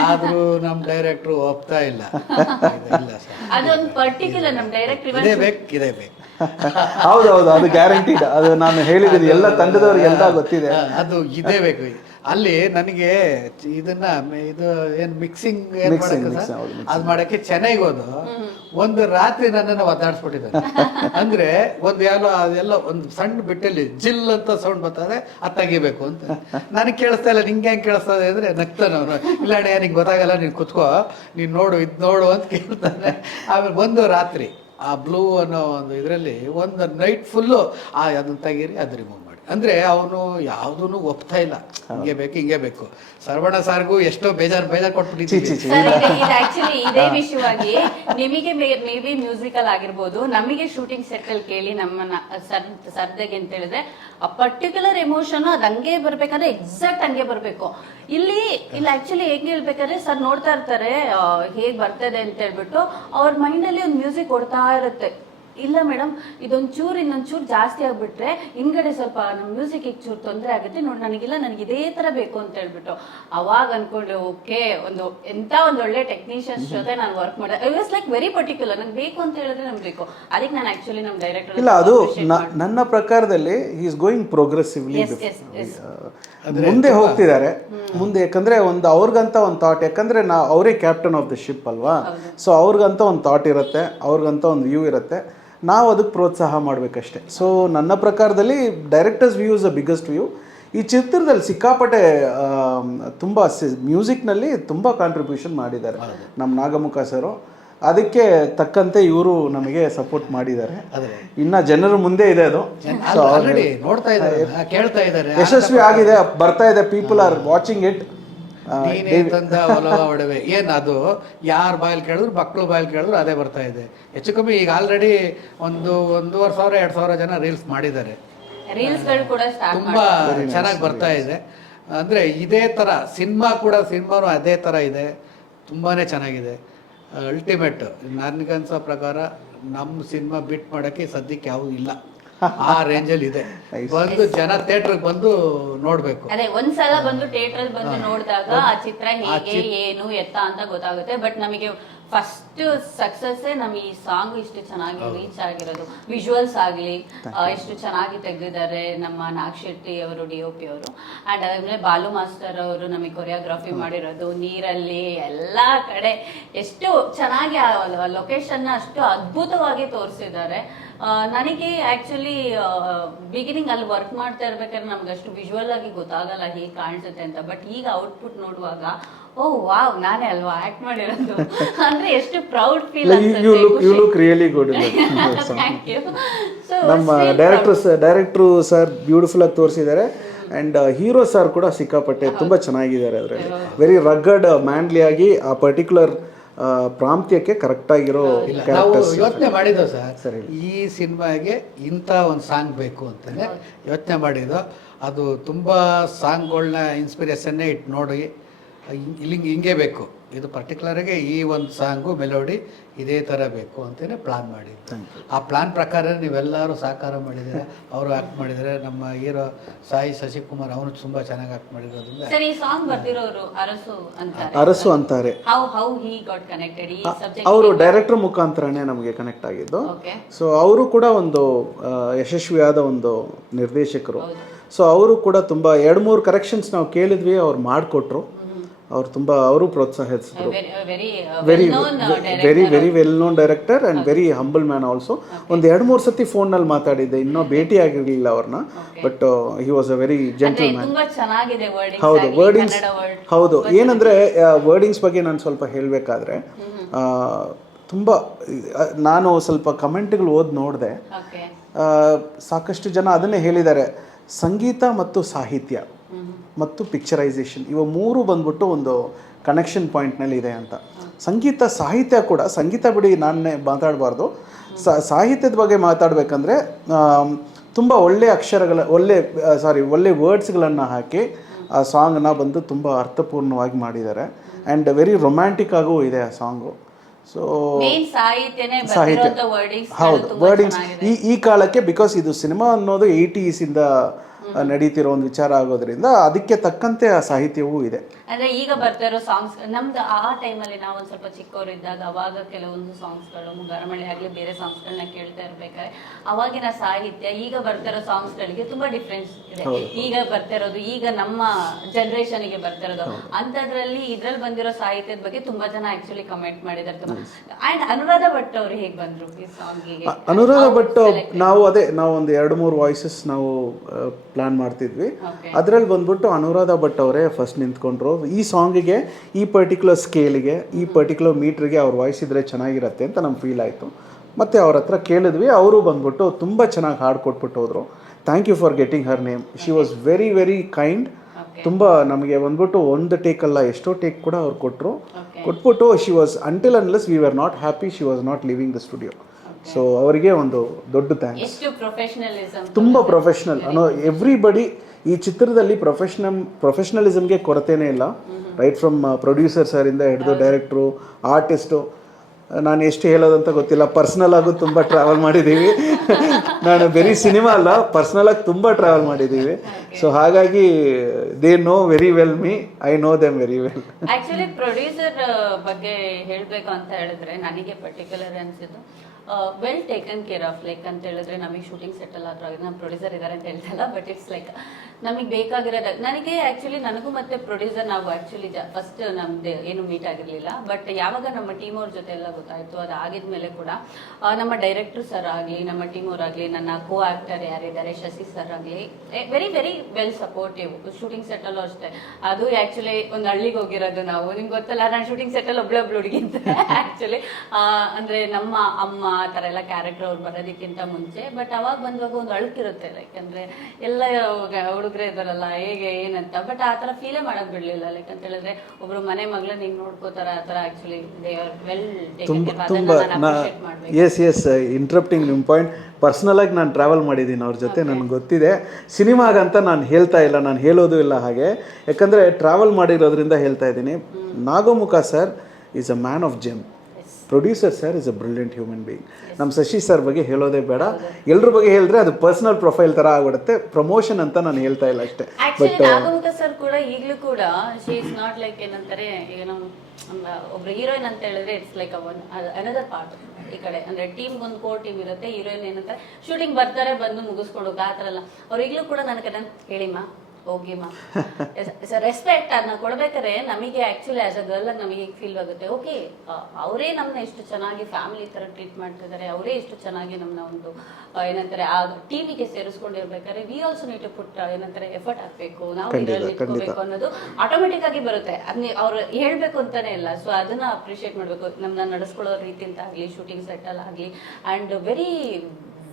ಆದರೂ ನಮ್ಮ ಡೈರೆಕ್ಟ್ರು ಒಪ್ತಾ ಇಲ್ಲ. ಅದೊಂದು ಪರ್ಟಿಕ್ಯುಲರ್ ನಮ್ಮ ಡೈರೆಕ್ಟರ್ ಇದೇ ಬೇಕು. ಹೌದೌದು, ಅದು ಗ್ಯಾರಂಟಿಡ್. ಅದು ನಾನು ಹೇಳಿದ್ದೀನಿ, ಎಲ್ಲ ತಂಡದವ್ರಿಗೆಲ್ಲ ಗೊತ್ತಿದೆ, ಅದು ಇದೇ ಬೇಕು. ಅಲ್ಲಿ ನನಗೆ ಇದನ್ನ ಇದು ಏನು ಮಿಕ್ಸಿಂಗ್ ಅದು ಮಾಡಕ್ಕೆ ಚೆನ್ನೈಗೆ ಹೋದು ಒಂದು ರಾತ್ರಿ ನನ್ನನ್ನು ಒದ್ದಾಡಿಸ್ಬಿಟ್ಟಿದ್ದಾರೆ. ಅಂದ್ರೆ ಒಂದು ಅದೆಲ್ಲ ಒಂದು ಸಣ್ಣ ಬಿಟ್ಟಲ್ಲಿ ಜಿಲ್ ಅಂತ ಸೌಂಡ್ ಬರ್ತದೆ, ಅದು ತೆಗಿಬೇಕು ಅಂತ. ನನಗೆ ಕೇಳಿಸ್ತಾ ಇಲ್ಲ. ನಿಂಗೆ ಹೆಂಗೆ ಕೇಳಿಸ್ತದೆ ಅಂದ್ರೆ ನಗ್ತಾನೆ ಅವನು, ಇಲ್ಲ ನಿಂಗೆ ಗೊತ್ತಾಗಲ್ಲ, ನೀನು ಕುತ್ಕೋ, ನೀನು ನೋಡು, ಇದು ನೋಡು ಅಂತ ಕೇಳ್ತಾನೆ. ಆಮೇಲೆ ಒಂದು ರಾತ್ರಿ ಆ ಬ್ಲೂ ಅನ್ನೋ ಒಂದು ಇದರಲ್ಲಿ ಒಂದು ನೈಟ್ ಫುಲ್ಲು ಅದನ್ನ ತೆಗೀರಿ, ಅದು ರಿಮೂವ್ ಮಾಡಿ. ಅಂದ್ರೆ ಅವನು ಯಾವುದೂ ಒಪ್ತಾ ಇಲ್ಲ, ಹಿಂಗೆ ಬೇಕು. ಸರ್ವಣ ಸಾರ್ಗೂ ಎಷ್ಟೋ ಬೇಜಾರು ಕೊಟ್ಬಿಟ್ಟಿದ್ದೀವಿ. ಆಕ್ಚುಲಿ ಇದೇ ವಿಷಯವಾಗಿ ನಿಮಗೆ ಮೇ ಬಿ ಮ್ಯೂಸಿಕಲ್ ಆಗಿರ್ಬೋದು, ನಮಗೆ ಶೂಟಿಂಗ್ ಸೆಟ್ ಅಲ್ಲಿ ಕೇಳಿ ನಮ್ಮನ್ನ ಸರ್ದಗೆ ಅಂತ ಹೇಳಿದ್ರೆ ಆ ಪರ್ಟಿಕ್ಯುಲರ್ ಎಮೋಷನ್ ಅದು ಹಂಗೆ ಬರ್ಬೇಕಂದ್ರೆ ಎಕ್ಸಾಕ್ಟ್ ಹಂಗೆ ಬರ್ಬೇಕು. ಇಲ್ಲಿ ಆಕ್ಚುಲಿ ಹೇಗೆ ಹೇಳ್ಬೇಕಾದ್ರೆ ಸರ್ ನೋಡ್ತಾ ಇರ್ತಾರೆ ಹೇಗ್ ಬರ್ತದೆ ಅಂತ ಹೇಳ್ಬಿಟ್ಟು ಅವ್ರ ಮೈಂಡ್ ಅಲ್ಲಿ ಒಂದು ಮ್ಯೂಸಿಕ್ ಕೊಡ್ತಾ ಇರುತ್ತೆ. ಇಲ್ಲ ಮೇಡಮ್ ಇದೊಂಚೂರು ಇನ್ನೊಂಚೂರು ಜಾಸ್ತಿ ಆಗ್ಬಿಟ್ರೆ ಹಿಂದ್ಗಡೆ ಸ್ವಲ್ಪ ನಮ್ಮ ಮ್ಯೂಸಿಕ್ ಚೂರು ತೊಂದರೆ ಆಗುತ್ತೆ ನೋಡಿ, ನನಗೆ ಇದೇ ತರ ಬೇಕು ಅಂತ ಹೇಳ್ಬಿಟ್ಟು ಅವಾಗ ಅನ್ಕೊಂಡೆ ಓಕೆ ಎಂತ ಒಂದು ಒಳ್ಳೆ ಟೆಕ್ನಿಷಿಯನ್ಸ್ ಜೊತೆ ನಾನು ವರ್ಕ್ ಮಾಡಿದೆ. I was like very particular, ನಂಗೆ ಬೇಕು ಅಂತ ಹೇಳಿದ್ರೆ ನಮ್ಗೆ ಬೇಕು. ಅದಕ್ಕೆ ನಾನು ಆಕ್ಚುಲಿ ನಮ್ಮ ಡೈರೆಕ್ಟರ್ ಇಲ್ಲ, ಅದು ನನ್ನ ಪ್ರಕಾರದಲ್ಲಿ ಈಸ್ ಗೋಯಿಂಗ್ ಪ್ರೋಗ್ರೆಸಿವ್ಲಿ ಮುಂದೆ ಹೋಗ್ತಿದ್ದಾರೆ ಮುಂದೆ. ಯಾಕಂದ್ರೆ ಒಂದು ಅವ್ರಿಗಂತ ಒಂದು ಥಾಟ್, ಯಾಕಂದ್ರೆ ಅವರೇ ಕ್ಯಾಪ್ಟನ್ ಆಫ್ ದ ಶಿಪ್ ಅಲ್ವಾ, ಸೊ ಅವ್ರಿಗಂತ ಒಂದು ಥಾಟ್ ಇರುತ್ತೆ, ಅವ್ರಿಗಂತ ಒಂದು ವ್ಯೂ ಇರುತ್ತೆ, ನಾವು ಅದಕ್ಕೆ ಪ್ರೋತ್ಸಾಹ ಮಾಡಬೇಕಷ್ಟೆ. ಸೊ ನನ್ನ ಪ್ರಕಾರದಲ್ಲಿ directors view is the biggest view. ಈ ಚಿತ್ರದಲ್ಲಿ ಸಿಕ್ಕಾಪಟ್ಟೆ ತುಂಬ ಮ್ಯೂಸಿಕ್ನಲ್ಲಿ ತುಂಬ ಕಾಂಟ್ರಿಬ್ಯೂಷನ್ ಮಾಡಿದ್ದಾರೆ ನಮ್ಮ ನಾಗಮುಖ ಸರು. ಅದಕ್ಕೆ ತಕ್ಕಂತೆ ಇವರು ನಮಗೆ ಸಪೋರ್ಟ್ ಮಾಡಿದ್ದಾರೆ. ಇನ್ನು ಜನರ ಮುಂದೆ ಇದೆ ಅದು, ನೋಡ್ತಾ ಇದ್ದಾರೆ, ಕೇಳ್ತಾ ಇದ್ದಾರೆ, ಯಶಸ್ವಿ ಆಗಿದೆ, ಬರ್ತಾ ಇದೆ, ಪೀಪಲ್ ಆರ್ ವಾಚಿಂಗ್ ಇಟ್. ನೀನೇ ತಂದ ಒಲವ ಒಡವೆ ಅದು ಯಾರ ಬಾಯಲ್ಲಿ ಕೇಳಿದ್ರು, ಮಕ್ಕಳು ಬಾಯಲ್ಲಿ ಕೇಳಿದ್ರು ಅದೇ ಬರ್ತಾ ಇದೆ. ಹೆಚ್ಚು ಕಮ್ಮಿ ಈಗ ಆಲ್ರೆಡಿ 1,500-2,000 ಜನ ರೀಲ್ಸ್ ಮಾಡಿದ್ದಾರೆ. ರೀಲ್ಸ್ಗಳು ಕೂಡ ತುಂಬಾ ಚೆನ್ನಾಗಿ ಬರ್ತಾ ಇದೆ. ಅಂದ್ರೆ ಇದೇ ತರ ಸಿನಿಮಾನು ಅದೇ ತರ ಇದೆ, ತುಂಬಾನೇ ಚೆನ್ನಾಗಿದೆ. ಅಲ್ಟಿಮೇಟ್ ನನ್ಗನ್ಸೋ ಪ್ರಕಾರ ನಮ್ಮ ಸಿನಿಮಾ ಬಿಟ್ ಮಾಡೋಕ್ಕೆ ಸದ್ಯಕ್ಕೆ ಯಾವುದು ಇಲ್ಲ, ಆ ರೇಂಜಲ್ಲಿ ಇದೆ. ಬಂದು ಜನ ಥಿಯೇಟರ್ಗೆ ಬಂದು ನೋಡ್ಬೇಕು. ಅದೇ ಒಂದ್ಸಲ ಬಂದು ಥಿಯೇಟರ್ ಬಂದು ನೋಡಿದಾಗ ಆ ಚಿತ್ರ ಹೇಗೆ ಏನು ಎತ್ತ ಅಂತ ಗೊತ್ತಾಗುತ್ತೆ. ಬಟ್ ನಮಗೆ ಫಸ್ಟ್ ಸಕ್ಸಸ್ ನಮ್ ಈ ಸಾಂಗ್ ಇಷ್ಟು ಚೆನ್ನಾಗಿ ರೀಚ್ ಆಗಿರೋದು. ವಿಜುವಲ್ಸ್ ಆಗ್ಲಿ ಎಷ್ಟು ಚೆನ್ನಾಗಿ ತೆಗೆದಿದ್ದಾರೆ ನಮ್ಮ ನಾಗ್ ಶೆಟ್ಟಿ ಅವರು, DOP ಅವರು. ಅಂಡ್ ಅದಾದ್ಮೇಲೆ ಬಾಲು ಮಾಸ್ಟರ್ ಅವರು ನಮಗೆ ಕೊರಿಯೋಗ್ರಫಿ ಮಾಡಿರೋದು, ನೀರಲ್ಲಿ ಎಲ್ಲಾ ಕಡೆ ಎಷ್ಟು ಚೆನ್ನಾಗಿ ಲೊಕೇಶನ್ ಅಷ್ಟು ಅದ್ಭುತವಾಗಿ ತೋರಿಸಿದ್ದಾರೆ. ನನಗೆ ಆಕ್ಚುಲಿ ಬಿಗಿನಿಂಗ್ ಅಲ್ಲಿ ವರ್ಕ್ ಮಾಡ್ತಾ ಇರ್ಬೇಕಾದ್ರೆ ನಮ್ಗೆ ಅಷ್ಟು ವಿಜುವಲ್ ಆಗಿ ಗೊತ್ತಾಗಲ್ಲ ಹೇಗೆ ಕಾಣಿಸುತ್ತೆ ಅಂತ. ಬಟ್ ಈಗ ಔಟ್ಪುಟ್ ನೋಡುವಾಗ ಓ ವಾವ್, ನಾನೇ ಅಲ್ವಾ ಆಕ್ಟ್ ಮಾಡಿರೋದು ಅಂದ್ರೆ ಎಷ್ಟು proud feel. You look really good. ನಮ್ಮ ಡೈರೆಕ್ಟ್ರು ಸರ್ ಬ್ಯೂಟಿಫುಲ್ ಆಗಿ ತೋರಿಸಿದ್ದಾರೆ. ಆ್ಯಂಡ್ ಹೀರೋ ಸರ್ ಕೂಡ ಸಿಕ್ಕಾಪಟ್ಟೆ ತುಂಬ ಚೆನ್ನಾಗಿದ್ದಾರೆ. ಅದರಲ್ಲಿ ವೆರಿ ರಗ್ಗಡ್ ಮ್ಯಾನ್ಲಿ ಆಗಿ ಆ ಪರ್ಟಿಕ್ಯುಲರ್ ಪ್ರಾಂತ್ಯಕ್ಕೆ ಕರೆಕ್ಟ್ ಆಗಿರೋ ಕ್ಯಾರೆಕ್ಟರ್ಸ್. ಯೋಚನೆ ಮಾಡಿದ್ದು ಸರ್, ಈ ಸಿನಿಮಾಗೆ ಇಂಥ ಒಂದು ಸಾಂಗ್ ಬೇಕು ಅಂತಾನೆ ಯೋಚನೆ ಮಾಡಿದ್ದು. ಅದು ತುಂಬ ಸಾಂಗ್ಗಳನ್ನ ಇನ್ಸ್ಪಿರೇಷನ್ನೇ ಇಟ್ಟು ನೋಡಿ ಹಿಂಗೆ ಬೇಕು, ಇದು ಪರ್ಟಿಕ್ಯುಲರ್ಗೆ ಈ ಒಂದು ಸಾಂಗು ಮೆಲೋಡಿ ಇದೇ ಥರ ಬೇಕು ಅಂತಲೇ ಪ್ಲಾನ್ ಮಾಡಿದ್ದು. ಆ ಪ್ಲಾನ್ ಪ್ರಕಾರ ನೀವೆಲ್ಲರೂ ಸಹಕಾರ ಮಾಡಿದರೆ, ಅವರು ಆ್ಯಕ್ಟ್ ಮಾಡಿದರೆ. ನಮ್ಮ ಹೀರೋ ಸಾಯಿ ಶಶಿಕುಮಾರ್ ಅವನು ತುಂಬ ಚೆನ್ನಾಗಿ ಆ್ಯಕ್ಟ್ ಮಾಡಿರೋದ್ರಿಂದ. ಸರ್, ಈ ಸಾಂಗ್ ಬರ್ತಿರೋರು ಅರಸು ಅಂತಾರೆ. ಅವರು ಡೈರೆಕ್ಟರ್ ಮುಖಾಂತರನೇ ನಮಗೆ ಕನೆಕ್ಟ್ ಆಗಿದ್ದು. ಸೊ ಅವರು ಕೂಡ ಒಂದು ಯಶಸ್ವಿಯಾದ ಒಂದು ನಿರ್ದೇಶಕರು. ಸೊ ಅವರು ಕೂಡ ತುಂಬ 2-3 ಕರೆಕ್ಷನ್ಸ್ ನಾವು ಕೇಳಿದ್ವಿ, ಅವ್ರು ಮಾಡಿಕೊಟ್ರು. ಅವರು ಪ್ರೋತ್ಸಾಹಿಸಿದ್ರು. Very well known director and very humble man also. ಒಂದು 2-3 ಸತಿ ಫೋನ್ನಲ್ಲಿ ಮಾತಾಡಿದ್ದೆ, ಇನ್ನೂ ಭೇಟಿ ಆಗಿರಲಿಲ್ಲ ಅವ್ರನ್ನ. But he was a very gentleman. ಹೌದು, ವರ್ಡಿಂಗ್ಸ್ ಹೌದು. ಏನಂದರೆ ವರ್ಡಿಂಗ್ಸ್ ಬಗ್ಗೆ ನಾನು ಸ್ವಲ್ಪ ಹೇಳಬೇಕಾದ್ರೆ, ತುಂಬ ನಾನು ಸ್ವಲ್ಪ ಕಮೆಂಟ್ಗಳು ಓದಿ ನೋಡಿದೆ. ಸಾಕಷ್ಟು ಜನ ಅದನ್ನೇ ಹೇಳಿದ್ದಾರೆ, ಸಂಗೀತ ಮತ್ತು ಸಾಹಿತ್ಯ ಮತ್ತು ಪಿಕ್ಚರೈಸೇಷನ್ ಇವು 3 ಬಂದ್ಬಿಟ್ಟು ಒಂದು ಕನೆಕ್ಷನ್ ಪಾಯಿಂಟ್ನಲ್ಲಿ ಇದೆ ಅಂತ. ಸಂಗೀತ ಸಾಹಿತ್ಯ ಕೂಡ, ಸಂಗೀತ ಬಿಡಿ ನಾನೇ ಮಾತಾಡಬಾರ್ದು, ಸಾಹಿತ್ಯದ ಬಗ್ಗೆ ಮಾತಾಡಬೇಕಂದ್ರೆ ತುಂಬ ಒಳ್ಳೆ ಅಕ್ಷರಗಳ ಒಳ್ಳೆ ವರ್ಡ್ಸ್ಗಳನ್ನು ಹಾಕಿ ಆ ಸಾಂಗನ್ನ ಬಂದು ತುಂಬ ಅರ್ಥಪೂರ್ಣವಾಗಿ ಮಾಡಿದ್ದಾರೆ. ಆ್ಯಂಡ್ ವೆರಿ ರೊಮ್ಯಾಂಟಿಕ್ ಆಗೂ ಇದೆ ಆ ಸಾಂಗು. ಸೊ ಸಾಹಿತ್ಯ ಹೌದು, ವರ್ಡಿಂಗ್ಸ್ ಈ ಕಾಲಕ್ಕೆ, ಬಿಕಾಸ್ ಇದು ಸಿನಿಮಾ ಅನ್ನೋದು 80s ಇಂದ ನಡೀತಿರೋ ಒಂದು ವಿಚಾರ ಆಗೋದ್ರಿಂದ ಅದಕ್ಕೆ ತಕ್ಕಂತೆ ಆ ಸಾಹಿತ್ಯವೂ ಇದೆ. ಅಂದ್ರೆ ಈಗ ಬರ್ತಾ ಇರೋ ಸಾಂಗ್ಸ್ ನಮ್ದು ಆ ಟೈಮಲ್ಲಿ ನಾವು ಒಂದ್ ಸ್ವಲ್ಪ ಚಿಕ್ಕವರಿದ್ದಾಗ ಅವಾಗ ಕೆಲವೊಂದು ಸಾಂಗ್ಸ್ಗಳು ಮುಂಗಾರಮಳೆ ಆಗ್ಲಿ ಬೇರೆ ಸಾಂಗ್ಸ್ಗಳನ್ನ ಕೇಳ್ತಾ ಇರ್ಬೇಕಾದ್ರೆ ಅವಾಗಿನ ಸಾಹಿತ್ಯ ಈಗ ಬರ್ತಾ ಇರೋ ಸಾಂಗ್ಸ್ಗಳಿಗೆ ತುಂಬಾ ಡಿಫ್ರೆನ್ಸ್ ಇದೆ. ಈಗ ಬರ್ತಾ ಇರೋದು, ಈಗ ನಮ್ಮ ಜನರೇಷನ್ಗೆ ಬರ್ತಾ ಇರೋದು ಅಂತದ್ರಲ್ಲಿ ಇದ್ರಲ್ಲಿ ಬಂದಿರೋ ಸಾಹಿತ್ಯದ ಬಗ್ಗೆ ತುಂಬಾ ಜನ ಆಕ್ಚುಲಿ ಕಮೆಂಟ್ ಮಾಡಿದ್ದಾರೆ. ಅಂಡ್ ಅನುರಾಧ ಭಟ್ ಅವ್ರು ಹೇಗ್ ಬಂದ್ರು ಈ ಸಾಂಗಿಗೆ? ಅನುರಾಧ ಭಟ್ ನಾವು ಒಂದು 2-3 ವಾಯ್ಸಸ್ ನಾವು ಪ್ಲಾನ್ ಮಾಡ್ತಿದ್ವಿ. ಅದರಲ್ಲಿ ಬಂದ್ಬಿಟ್ಟು ಅನುರಾಧ ಭಟ್ ಅವರೇ ಫಸ್ಟ್ ನಿಂತ್ಕೊಂಡ್ರು. ಈ ಸಾಂಗಿಗೆ, ಈ ಪರ್ಟಿಕ್ಯುಲರ್ ಸ್ಕೇಲಿಗೆ, ಈ ಪರ್ಟಿಕ್ಯುಲರ್ ಮೀಟ್ರಿಗೆ ಅವ್ರ ವಾಯ್ಸ್ ಇದ್ರೆ ಚೆನ್ನಾಗಿರುತ್ತೆ ಅಂತ ನಮ್ಗೆ ಫೀಲ್ ಆಯಿತು. ಮತ್ತು ಅವ್ರ ಹತ್ರ ಕೇಳಿದ್ವಿ, ಅವರು ಬಂದ್ಬಿಟ್ಟು ತುಂಬ ಚೆನ್ನಾಗಿ ಹಾಡು ಕೊಟ್ಬಿಟ್ಟು ಹೋದರು. Thank you for getting her name. She was very very kind. ತುಂಬ ನಮಗೆ ಬಂದ್ಬಿಟ್ಟು ಒಂದು ಟೇಕ್ ಅಲ್ಲ, ಎಷ್ಟೋ ಟೇಕ್ ಕೂಡ ಅವ್ರು ಕೊಟ್ಬಿಟ್ಟು she was until unless we were not happy, she was not living the studio. So ಅವರಿಗೆ ಒಂದು ದೊಡ್ಡ ಥ್ಯಾಂಕ್ಸ್. ತುಂಬ ಪ್ರೊಫೆಷ್ನಲ್ ಅನ್ನೋ ಎವ್ರಿಬಡಿ. ಈ ಚಿತ್ರದಲ್ಲಿ ಪ್ರೊಫೆಷ್ನಲಿಸಮ್ಗೆ ಕೊರತೆನೇ ಇಲ್ಲ. ರೈಟ್ ಫ್ರಮ್ ಪ್ರೊಡ್ಯೂಸರ್ ಸರಿಂದ ಹಿಡಿದು ಡೈರೆಕ್ಟ್ರು, ಆರ್ಟಿಸ್ಟು, ನಾನು ಎಷ್ಟು ಹೇಳೋದಂತ ಗೊತ್ತಿಲ್ಲ. ಪರ್ಸ್ನಲ್ ಆಗು ತುಂಬ ಟ್ರಾವೆಲ್ ಮಾಡಿದ್ದೀವಿ. ನಾನು ಬರೀ ಸಿನಿಮಾ ಅಲ್ಲ, ಪರ್ಸ್ನಲ್ ಆಗಿ ತುಂಬ ಟ್ರಾವೆಲ್ ಮಾಡಿದ್ದೀವಿ. ಸೊ ಹಾಗಾಗಿ they know very well me, I know them very well. Actually producer ಬಗ್ಗೆ ಹೇಳಬೇಕು ಅಂತ ಹೇಳಿದ್ರೆ ನನಗೆ ಪರ್ಟಿಕ್ಯುಲರ್ ಅನ್ಸಿದ್ದು well taken care of. Like ಅಂತ ಹೇಳಿದ್ರೆ ನಮಗೆ ಶೂಟಿಂಗ್ ಸೆಟಲ್ ಆದ್ರೂ ನಮ್ಮ ಪ್ರೊಡ್ಯೂಸರ್ ಇದ್ದಾರೆ ಅಂತ ಹೇಳ್ತಲ್ಲ, ಬಟ್ ಇಟ್ಸ್ ಲೈಕ್ ನಮಗೆ ಬೇಕಾಗಿರೋದು ನನಗೆ ಆಕ್ಚುಲಿ ನನಗೂ ಮತ್ತೆ ಪ್ರೊಡ್ಯೂಸರ್ ನಾವು ಆಕ್ಚುಲಿ ಫಸ್ಟ್ ನಮ್ದು ಏನು ಮೀಟ್ ಆಗಿರ್ಲಿಲ್ಲ. ಬಟ್ ಯಾವಾಗ ನಮ್ಮ ಟೀಮ್ ಅವ್ರ ಜೊತೆ ಎಲ್ಲ ಗೊತ್ತಾಯ್ತು, ಅದು ಆಗಿದ್ಮೇಲೆ ಕೂಡ ನಮ್ಮ ಡೈರೆಕ್ಟರ್ ಸರ್ ಆಗಲಿ, ನಮ್ಮ ಟೀಮ್ ಅವರಾಗಲಿ, ನನ್ನ ಕೋ ಆಕ್ಟರ್ ಯಾರಿದ್ದಾರೆ ಶಶಿ ಸರ್ ಆಗಲಿ, very very well supportive. Shooting ಸೆಟಲ್ಲೂ ಅಷ್ಟೇ. ಅದು ಆಕ್ಚುಲಿ ಒಂದು ಹಳ್ಳಿಗೆ ಹೋಗಿರೋದು ನಾವು, ನಿಮ್ಗೆ ಗೊತ್ತಲ್ಲ, ನಾನು ಶೂಟಿಂಗ್ ಸೆಟಲ್ ಒಬ್ಳು ಹುಡುಗಿ ಅಂತ ಆಕ್ಚುಲಿ ಅಂದ್ರೆ ನಮ್ಮ ಅಮ್ಮ ಆ ಥರ ಎಲ್ಲ ಕ್ಯಾರೆಕ್ಟರ್ ಅವ್ರು ಬರೋದಕ್ಕಿಂತ ಮುಂಚೆ. ಬಟ್ ಅವಾಗ ಬಂದಾಗ ಒಂದು ಅಳುಕಿರುತ್ತೆ, ಲೈಕ್ ಅಂದ್ರೆ ಎಲ್ಲ ಹುಡುಗರೇ ಇದಾರಲ್ಲ ಹೇಗೆ ಏನಂತ. ಬಟ್ ಆ ಥರ ಫೀಲೇ ಮಾಡಕ್ ಬಿಡ್ಲಿಲ್ಲ. ಲೈಕ್ ಅಂತ ಹೇಳಿದ್ರೆ ಒಬ್ರು ಮನೆ ಮಗಳನ್ನ ಹಿಂಗ್ ನೋಡ್ಕೋತಾರ ಆ ಥರ. ಆಕ್ಚುಲಿ ದೇ ಆರ್ ವೆಲ್ ತುಂಬ ಎಸ್ ಇಂಟ್ರಪ್ಟಿಂಗ್ ನಿಮ್ಮ ಪಾಯಿಂಟ್. ಪರ್ಸ್ನಲ್ ಆಗಿ ನಾನು ಟ್ರಾವೆಲ್ ಮಾಡಿದ್ದೀನಿ ಅವ್ರ ಜೊತೆ, ನನಗೆ ಗೊತ್ತಿದೆ. ಸಿನಿಮಾಗಂತ ನಾನು ಹೇಳ್ತಾ ಇಲ್ಲ, ನಾನು ಹೇಳೋದು ಇಲ್ಲ ಹಾಗೆ, ಯಾಕಂದರೆ ಟ್ರಾವೆಲ್ ಮಾಡಿರೋದ್ರಿಂದ ಹೇಳ್ತಾ ಇದ್ದೀನಿ. Nagamukha sir is a man of gym. Producer sir is a brilliant human being. ನಮ್ಮ ಶಶಿ ಸರ್ ಬಗ್ಗೆ ಹೇಳೋದೇ ಬೇಡ. ಎಲ್ಲರ ಬಗ್ಗೆ ಹೇಳಿದ್ರೆ ಅದು ಪರ್ಸನಲ್ ಪ್ರೊಫೈಲ್ ಥರ ಆಗ್ಬಿಡುತ್ತೆ. ಪ್ರಮೋಷನ್ ಅಂತ ನಾನು ಹೇಳ್ತಾ ಇಲ್ಲ ಅಷ್ಟೇ. ಬಟ್ ನಾಗಮುಖ ಸರ್ ಕೂಡ ಈಗಲೂ ಕೂಡ ಶಿ ಇಸ್ ನಾಟ್ ಲೈಕ್ ಏನಂತಾರೆ, ಏನೋ ಒಬ್ರು ಹೀರೋಯಿನ್ ಅಂತ ಹೇಳಿದ್ರೆ ಇಟ್ಸ್ ಲೈಕ್ ಅನದರ್ ಪಾರ್ಟ್. ಈ ಕಡೆ ಅಂದ್ರೆ ಟೀಮ್ ಒಂದು ಕೋರ್ ಟೀಮ್ ಇರುತ್ತೆ. ಹೀರೋಯಿನ್ ಏನಂತಾರೆ ಶೂಟಿಂಗ್ ಬರ್ತಾರೆ, ಬಂದು ಮುಗಿಸ್ಕೊಡೋಕೆ ಆ ಥರ ಎಲ್ಲ. ಅವ್ರು ಈಗಲೂ ಕೂಡ ನನಗೆ ಹೇಳಿಮ್ಮ ಹೋಗಿಮ್ಮ ರೆಸ್ಪೆಕ್ಟ್ ಅದನ್ನ ಕೊಡ್ಬೇಕಾದ್ರೆ ನಮಗೆ ಆಕ್ಚುಲಿ ಆಸ್ ಅ ಗರ್ಲ್ ಆಗಿ ನಮಗೆ ಫೀಲ್ ಆಗುತ್ತೆ. ಓಕೆ, ಅವರೇ ನಮ್ಮನ್ನ ಎಷ್ಟು ಚೆನ್ನಾಗಿ ಫ್ಯಾಮಿಲಿ ತರ ಟ್ರೀಟ್ ಮಾಡ್ತಿದ್ದಾರೆ, ಅವರೇ ಎಷ್ಟು ಚೆನ್ನಾಗಿ ನಮ್ಮನ್ನ ಒಂದು ಏನಂತಾರೆ ಆ ಟೀಮಿಗೆ ಸೇರಿಸ್ಕೊಂಡಿರ್ಬೇಕಾದ್ರೆ we also need to put ಏನಂತಾರೆ ಎಫರ್ಟ್ ಹಾಕ್ಬೇಕು, ನಾವು ಇದರಲ್ಲಿ ಇಟ್ಕೋಬೇಕು ಅನ್ನೋದು ಆಟೋಮೆಟಿಕ್ ಆಗಿ ಬರುತ್ತೆ. ಅದನ್ನ ಅವ್ರು ಹೇಳ್ಬೇಕು ಅಂತಾನೆ ಇಲ್ಲ. ಸೊ ಅದನ್ನ ಅಪ್ರಿಶಿಯೇಟ್ ಮಾಡ್ಬೇಕು, ನಮ್ಮನ್ನ ನಡೆಸ್ಕೊಳ್ಳೋ ರೀತಿ ಅಂತ ಆಗ್ಲಿ, ಶೂಟಿಂಗ್ ಸೆಟ್ ಅಲ್ಲಿ ಆಗ್ಲಿ. ಅಂಡ್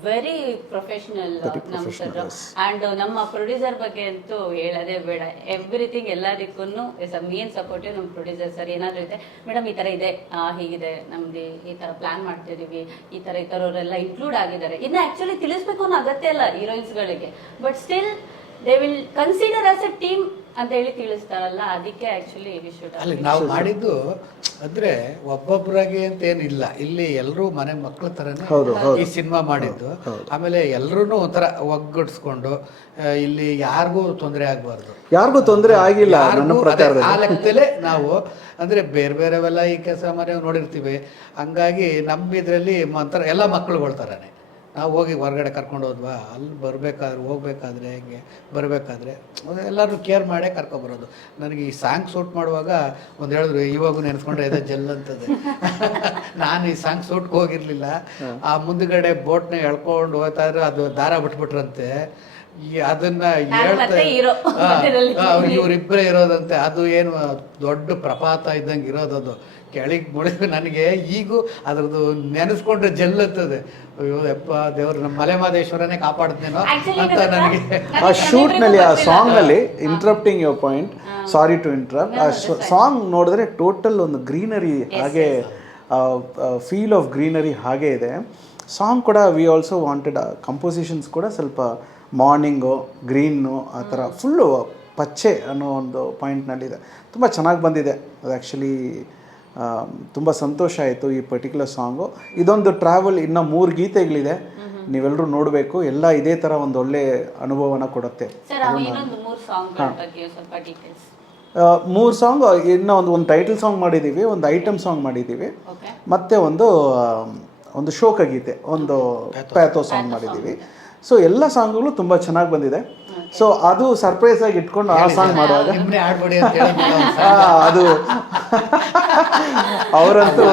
ವೆರಿ ಪ್ರೊಫೆಷನಲ್ ನಮ್ಮ ಸರ್. ಅಂಡ್ ನಮ್ಮ ಪ್ರೊಡ್ಯೂಸರ್ ಬಗ್ಗೆ ಅಂತೂ ಹೇಳೋದೇ ಬೇಡ. ಎವ್ರಿಥಿಂಗ್ ಎಲ್ಲದಕ್ಕೂ ಇಸ್ ಅ ಮೇನ್ ಸಪೋರ್ಟಿವ್ ನಮ್ಮ ಪ್ರೊಡ್ಯೂಸರ್ ಸರ್. ಏನಾದರೂ ಇದೆ ಮೇಡಮ್ ಈ ಥರ ಇದೆ, ಹೀಗಿದೆ ನಮ್ದು ಈ ಥರ ಪ್ಲಾನ್ ಮಾಡ್ತಿದ್ದೀವಿ, ಈ ಥರವರೆಲ್ಲ ಇನ್ಕ್ಲೂಡ್ ಆಗಿದ್ದಾರೆ. ಇನ್ನು ಆ್ಯಕ್ಚುಲಿ ತಿಳಿಸ್ಬೇಕು ಅನ್ನೋ ಅಗತ್ಯ ಇಲ್ಲ ಹೀರೋಯಿನ್ಸ್ಗಳಿಗೆ, but still they will consider as a team ಅಂತ ಹೇಳಿ ತಿಳಿಸ್ತಾರಲ್ಲ, ಅದಕ್ಕೆ ಆಕ್ಚುಲಿ ಅಲ್ಲಿ ನಾವು ಮಾಡಿದ್ದು ಅಂದ್ರೆ ಒಬ್ಬೊಬ್ಬರಾಗಿ ಅಂತ ಏನಿಲ್ಲ, ಇಲ್ಲಿ ಎಲ್ಲರೂ ಮನೆ ಮಕ್ಕಳ ತರನೇ ಈ ಸಿನಿಮಾ ಮಾಡಿದ್ದು. ಆಮೇಲೆ ಎಲ್ಲರೂ ಒಂಥರ ಒಗ್ಗಡಿಸ್ಕೊಂಡು ಇಲ್ಲಿ ಯಾರಿಗೂ ತೊಂದರೆ ಆಗ್ಬಾರ್ದು, ಯಾರಿಗೂ ತೊಂದರೆ ಆಗಿಲ್ಲ ಆ ಲೆಕ್ಕದಲ್ಲೇ ನಾವು ಅಂದ್ರೆ ಬೇರೆ ಬೇರೆವೆಲ್ಲ ಈ ಕೆಲಸ ಮನೆ ನೋಡಿರ್ತೀವಿ. ಹಂಗಾಗಿ ನಮ್ಮ ಇದರಲ್ಲಿ ಒಂಥರ ಎಲ್ಲ ಮಕ್ಕಳುಗಳ ಥರನೇ ನಾವು ಹೋಗಿ ಹೊರಗಡೆ ಕರ್ಕೊಂಡು ಹೋದ್ವಾ, ಅಲ್ಲಿ ಬರಬೇಕಾದ್ರೆ ಹೋಗ್ಬೇಕಾದ್ರೆ ಹೆಂಗೆ ಬರಬೇಕಾದ್ರೆ ಎಲ್ಲರೂ ಕೇರ್ ಮಾಡೇ ಕರ್ಕೊಬರೋದು. ನನಗೆ ಈ ಸಾಂಗ್ ಶೂಟ್ ಮಾಡುವಾಗ ಒಂದು ಹೇಳಿದ್ರು, ಇವಾಗೂ ನೆನೆಸ್ಕೊಂಡ್ರೆ ಎದೆ ಜಲ್ ಅಂತದೆ. ನಾನು ಈ ಸಾಂಗ್ ಶೂಟ್ಗೆ ಹೋಗಿರ್ಲಿಲ್ಲ. ಆ ಮುಂದ್ಗಡೆ ಬೋಟ್ನ ಎಳ್ಕೊಂಡು ಹೋಗ್ತಾ ಇದ್ರೆ ಅದು ದಾರ ಬಿಟ್ಬಿಟ್ರಂತೆ. ಅದನ್ನ ಹೇಳ್ತಾ ಇವರಿಬ್ಬರೇ ಇರೋದಂತೆ. ಅದು ಏನು ದೊಡ್ಡ ಪ್ರಪಾತ ಇದ್ದಂಗೆ ಇರೋದದು, ಕೆಳಗೆ ಮುಳುಗು. ನನಗೆ ಈಗೂ ಅದ್ರದ್ದು ನೆನೆಸ್ಕೊಂಡ್ರೆ ಜಲ್ಲತ್ತದೆ. ಅಯ್ಯೋ ಯಪ್ಪ ದೇವ್ರು, ನಮ್ಮ ಮಲೆ ಮಹದೇಶ್ವರನೇ ಕಾಪಾಡ್ತೇನೋ ಅಂತ ನನಗೆ. ಆ ಶೂಟ್ನಲ್ಲಿ, ಆ ಸಾಂಗಲ್ಲಿ, interrupting your point, sorry to interrupt, ಆ ಸಾಂಗ್ ನೋಡಿದ್ರೆ ಟೋಟಲ್ ಒಂದು ಗ್ರೀನರಿ ಹಾಗೆ, ಫೀಲ್ ಆಫ್ ಗ್ರೀನರಿ ಹಾಗೆ ಇದೆ. ಸಾಂಗ್ ಕೂಡ ವಿ ಆಲ್ಸೋ ವಾಂಟೆಡ್ ಕಂಪೋಸಿಷನ್ಸ್ ಕೂಡ ಸ್ವಲ್ಪ ಮಾರ್ನಿಂಗು, ಗ್ರೀನು, ಆ ಥರ ಫುಲ್ಲು ಪಚ್ಚೆ ಅನ್ನೋ ಒಂದು ಪಾಯಿಂಟ್ನಲ್ಲಿದೆ. ತುಂಬ ಚೆನ್ನಾಗಿ ಬಂದಿದೆ ಅದು. ಆ್ಯಕ್ಚುಲಿ ತುಂಬ ಸಂತೋಷ ಆಯಿತು ಈ ಪರ್ಟಿಕ್ಯುಲರ್ ಸಾಂಗು. ಇದೊಂದು ಟ್ರಾವೆಲ್, ಇನ್ನೂ 3 ಗೀತೆಗಳಿದೆ, ನೀವೆಲ್ಲರೂ ನೋಡಬೇಕು. ಎಲ್ಲ ಇದೇ ಥರ ಒಂದು ಒಳ್ಳೆ ಅನುಭವನ ಕೊಡುತ್ತೆ. 3 ಸಾಂಗ್, ಇನ್ನೂ ಒಂದು ಟೈಟಲ್ ಸಾಂಗ್ ಮಾಡಿದ್ದೀವಿ, ಒಂದು ಐಟಮ್ ಸಾಂಗ್ ಮಾಡಿದ್ದೀವಿ, ಮತ್ತು ಒಂದು ಶೋಕಗೀತೆ, ಒಂದು ಪ್ಯಾಥೋ ಸಾಂಗ್ ಮಾಡಿದ್ದೀವಿ. ಸೊ ಎಲ್ಲ ಸಾಂಗ್ಗಳು ತುಂಬ ಚೆನ್ನಾಗಿ ಬಂದಿದೆ. ಸೊ ಅದು ಸರ್ಪ್ರೈಸ್ ಆಗಿ ಇಟ್ಕೊಂಡು ಆ ಸಾಂಗ್ ಮಾಡುವಾಗ ಅದು ಅವರಂತೂ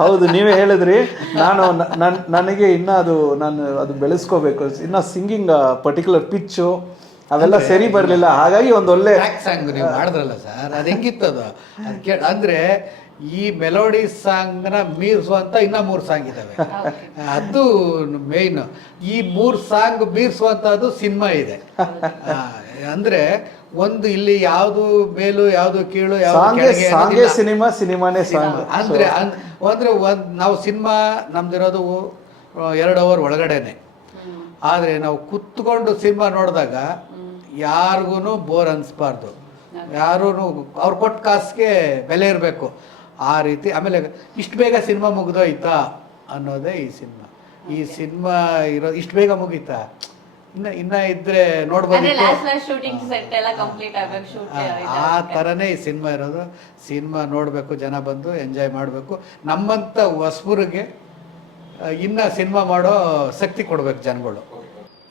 ಹೌದು, ನೀವೇ ಹೇಳಿದ್ರಿ. ನನಗೆ ಇನ್ನೂ ಅದು ಬೆಳೆಸ್ಕೋಬೇಕು, ಇನ್ನು ಸಿಂಗಿಂಗ್ ಪರ್ಟಿಕ್ಯುಲರ್ ಪಿಚ್ಚು ಅವೆಲ್ಲ ಸರಿ ಬರಲಿಲ್ಲ. ಹಾಗಾಗಿ ಒಂದು ಒಳ್ಳೆ ಸಾಂಗ್ ನೀವು ಮಾಡಿದ್ರಲ್ಲ ಸರ್, ಅದು ಹೆಂಗಿತ್ತದು ಅಂದ್ರೆ ಈ ಮೆಲೋಡಿ ಸಾಂಗ್ನ ಮೀರಿಸುವಂತ ಇನ್ನ 3 ಸಾಂಗ್ ಇದಾವೆ. ಅದು ಮೇನ್. ಈ 3 ಸಾಂಗ್ ಮೀರಿಸುವಂತದ್ದು ಸಿನಿಮಾ ಇದೆ. ಅಂದ್ರೆ ಒಂದು ಇಲ್ಲಿ ಯಾವ್ದು ಮೇಲು ಯಾವ್ದು ಕೀಳು, ಸಿನಿಮಾನೇ ಸಾಂಗ್ ಅಂದ್ರೆ ನಾವು ಸಿನಿಮಾ ನಮ್ದಿರೋದು 2 ಅವರ್ ಒಳಗಡೆನೆ. ಆದ್ರೆ ನಾವು ಕುತ್ಕೊಂಡು ಸಿನಿಮಾ ನೋಡಿದಾಗ ಯಾರಿಗೂ ಬೋರ್ ಅನ್ಸ್ಬಾರ್ದು. ಯಾರೂ ಅವ್ರು ಕೊಟ್ಟ ಕಾಸಿಗೆ ಬೆಲೆ ಇರಬೇಕು ಆ ರೀತಿ. ಆಮೇಲೆ ಇಷ್ಟು ಬೇಗ ಸಿನಿಮಾ ಮುಗಿದೋಯ್ತಾ ಅನ್ನೋದೇ ಈ ಸಿನಿಮಾ ಇರೋದು. ಇಷ್ಟು ಬೇಗ ಮುಗೀತಾ, ಇನ್ನ ಇದ್ರೆ ನೋಡ್ಬೋದು. ಶೂಟಿಂಗ್ ಸೆಟ್ ಎಲ್ಲ ಕಂಪ್ಲೀಟ್ ಆಗಬೇಕು, ಶೂಟ್ ಆ ಥರನೇ ಈ ಸಿನಿಮಾ ಇರೋದು. ಸಿನಿಮಾ ನೋಡಬೇಕು, ಜನ ಬಂದು ಎಂಜಾಯ್ ಮಾಡಬೇಕು. ನಮ್ಮಂಥ ಹೊಸಬರಿಗೆ ಇನ್ನ ಸಿನಿಮಾ ಮಾಡೋ ಶಕ್ತಿ ಕೊಡ್ಬೇಕು ಜನಗಳು.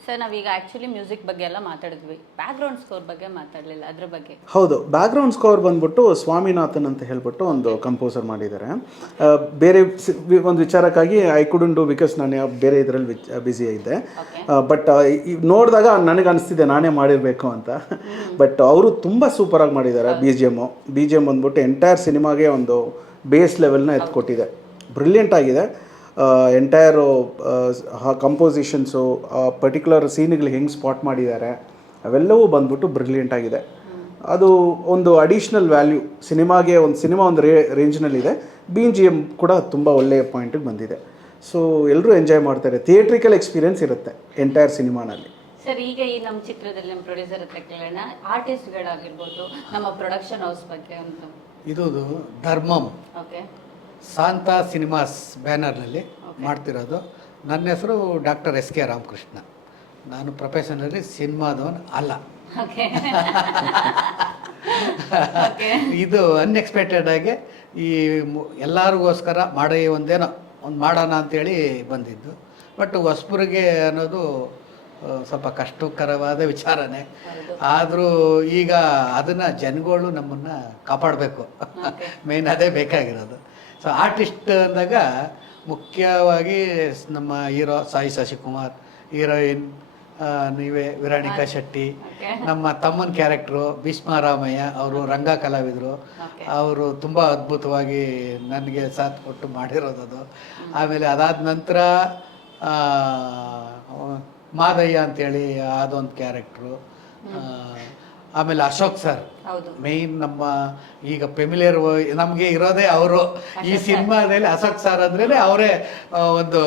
ಸರ್ ನಾವೀಗ ಆಕ್ಚುಲಿ ಮ್ಯೂಸಿಕ್ ಬಗ್ಗೆ ಎಲ್ಲ ಮಾತಾಡಿದ್ವಿ, ಬ್ಯಾಕ್ಗ್ರೌಂಡ್ ಸ್ಕೋರ್ ಬಗ್ಗೆ ಮಾತಾಡಲಿಲ್ಲ, ಅದ್ರ ಬಗ್ಗೆ. ಹೌದು, ಬ್ಯಾಕ್ಗ್ರೌಂಡ್ ಸ್ಕೋರ್ ಬಂದ್ಬಿಟ್ಟು ಸ್ವಾಮಿನಾಥನ್ ಅಂತ ಹೇಳ್ಬಿಟ್ಟು ಒಂದು ಕಂಪೋಸರ್ ಮಾಡಿದ್ದಾರೆ. ಬೇರೆ ಒಂದು ವಿಚಾರಕ್ಕಾಗಿ ಐ ಕುಡಂಟ್ ಡೂ ಬಿಕಾಸ್ ನಾನು ಬೇರೆ ಇದರಲ್ಲಿ ಬ್ಯುಸಿ ಇದ್ದೆ. ಬಟ್ ನೋಡಿದಾಗ ನನಗೆ ಅನಿಸ್ತಿದೆ ನಾನೇ ಮಾಡಿರಬೇಕು ಅಂತ. ಬಟ್ ಅವರು ತುಂಬ ಸೂಪರಾಗಿ ಮಾಡಿದ್ದಾರೆ. ಬಿ ಜಿ ಎಮ್ ಬಂದ್ಬಿಟ್ಟು ಎಂಟೈರ್ ಸಿನಿಮಾಗೆ ಒಂದು ಬೇಸ್ ಲೆವೆಲ್ನ ಎತ್ಕೊಟ್ಟಿದೆ. ಬ್ರಿಲಿಯಂಟ್ ಆಗಿದೆ. ಎಂಟೈರು ಕಂಪೋಸಿಷನ್ಸು, ಪರ್ಟಿಕ್ಯುಲರ್ ಸೀನ್ಗಳಿಗೆ ಹೆಂಗೆ ಸ್ಪಾಟ್ ಮಾಡಿದ್ದಾರೆ ಅವೆಲ್ಲವೂ ಬಂದ್ಬಿಟ್ಟು ಬ್ರಿಲಿಯಂಟ್ ಆಗಿದೆ. ಅದು ಒಂದು ಅಡಿಷ್ನಲ್ ವ್ಯಾಲ್ಯೂ ಸಿನಿಮಾಗೆ. ಒಂದು ಸಿನಿಮಾ ಒಂದು ರೇಂಜ್ನಲ್ಲಿದೆ. BGM ಕೂಡ ತುಂಬ ಒಳ್ಳೆಯ ಪಾಯಿಂಟಿಗೆ ಬಂದಿದೆ. ಸೊ ಎಲ್ಲರೂ ಎಂಜಾಯ್ ಮಾಡ್ತಾರೆ. ಥಿಯೇಟ್ರಿಕಲ್ ಎಕ್ಸ್ಪೀರಿಯನ್ಸ್ ಇರುತ್ತೆ ಎಂಟೈರ್ ಸಿನಿಮಾನಲ್ಲಿ. ಸರ್ ಈಗ ಈ ನಮ್ಮ ಚಿತ್ರದಲ್ಲಿ ನಮ್ಮ ಪ್ರೊಡ್ಯೂಸರ್ ಹತ್ರ ಕೇಳೋಣ, ಆರ್ಟಿಸ್ಟ್ಗಳಾಗಿರ್ಬೋದು, ನಮ್ಮ ಪ್ರೊಡಕ್ಷನ್ ಹೌಸ್ ಬಗ್ಗೆ ಅಂತ. ಇದು ಧರ್ಮಂ, ಓಕೆ, ಶಾಂತ ಸಿನಿಮಾಸ್ ಬ್ಯಾನರ್ನಲ್ಲಿ ಮಾಡ್ತಿರೋದು. ನನ್ನ ಹೆಸರು ಡಾಕ್ಟರ್ SK ರಾಮಕೃಷ್ಣ. ನಾನು ಪ್ರೊಫೆಷನಲ್ಲಿ ಸಿನಿಮಾದವನು ಅಲ್ಲ. ಇದು ಅನ್ಎಕ್ಸ್ಪೆಕ್ಟೆಡ್ ಆಗಿ ಈ ಎಲ್ಲರಿಗೋಸ್ಕರ ಮಾಡಿ ಒಂದು ಮಾಡೋಣ ಅಂತೇಳಿ ಬಂದಿದ್ದು. ಬಟ್ ಹೊಸಬರಿಗೆ ಅನ್ನೋದು ಸ್ವಲ್ಪ ಕಷ್ಟಕರವಾದ ವಿಚಾರನೇ. ಆದರೂ ಈಗ ಅದನ್ನು ಜನಗಳು ನಮ್ಮನ್ನು ಕಾಪಾಡಬೇಕು. ಮೇನ್ ಅದೇ ಬೇಕಾಗಿರೋದು. ಸೊ ಆರ್ಟಿಸ್ಟ್ ಅಂದಾಗ ಮುಖ್ಯವಾಗಿ ನಮ್ಮ ಹೀರೋ ಸಾಯಿ ಶಶಿಕುಮಾರ್, ಹೀರೋಯಿನ್ ನೀವೇ ವಿರಾಣಿಕಾ ಶೆಟ್ಟಿ, ನಮ್ಮ ತಮ್ಮನ ಕ್ಯಾರೆಕ್ಟ್ರು ಭೀಷ್ಮರಾಮಯ್ಯ, ಅವರು ರಂಗ ಕಲಾವಿದರು. ಅವರು ತುಂಬ ಅದ್ಭುತವಾಗಿ ನನಗೆ ಸಾಥ್ ಕೊಟ್ಟು ಮಾಡಿರೋದದು. ಆಮೇಲೆ ಅದಾದ ನಂತರ ಮಾದಯ್ಯ ಅಂತೇಳಿ ಅದೊಂದು ಕ್ಯಾರೆಕ್ಟ್ರು. ಆಮೇಲೆ ಅಶೋಕ್ ಸರ್ ಮೇಯ್ನ್ ನಮ್ಮ ಈಗ ಫೆಮಿಲಿಯರ್ ನಮಗೆ ಇರೋದೇ ಅವರು. ಈ ಸಿನಿಮಾದಲ್ಲಿ ಅಶೋಕ್ ಸರ್ ಅಂದ್ರೇನೆ ಅವರೇ ಒಂದು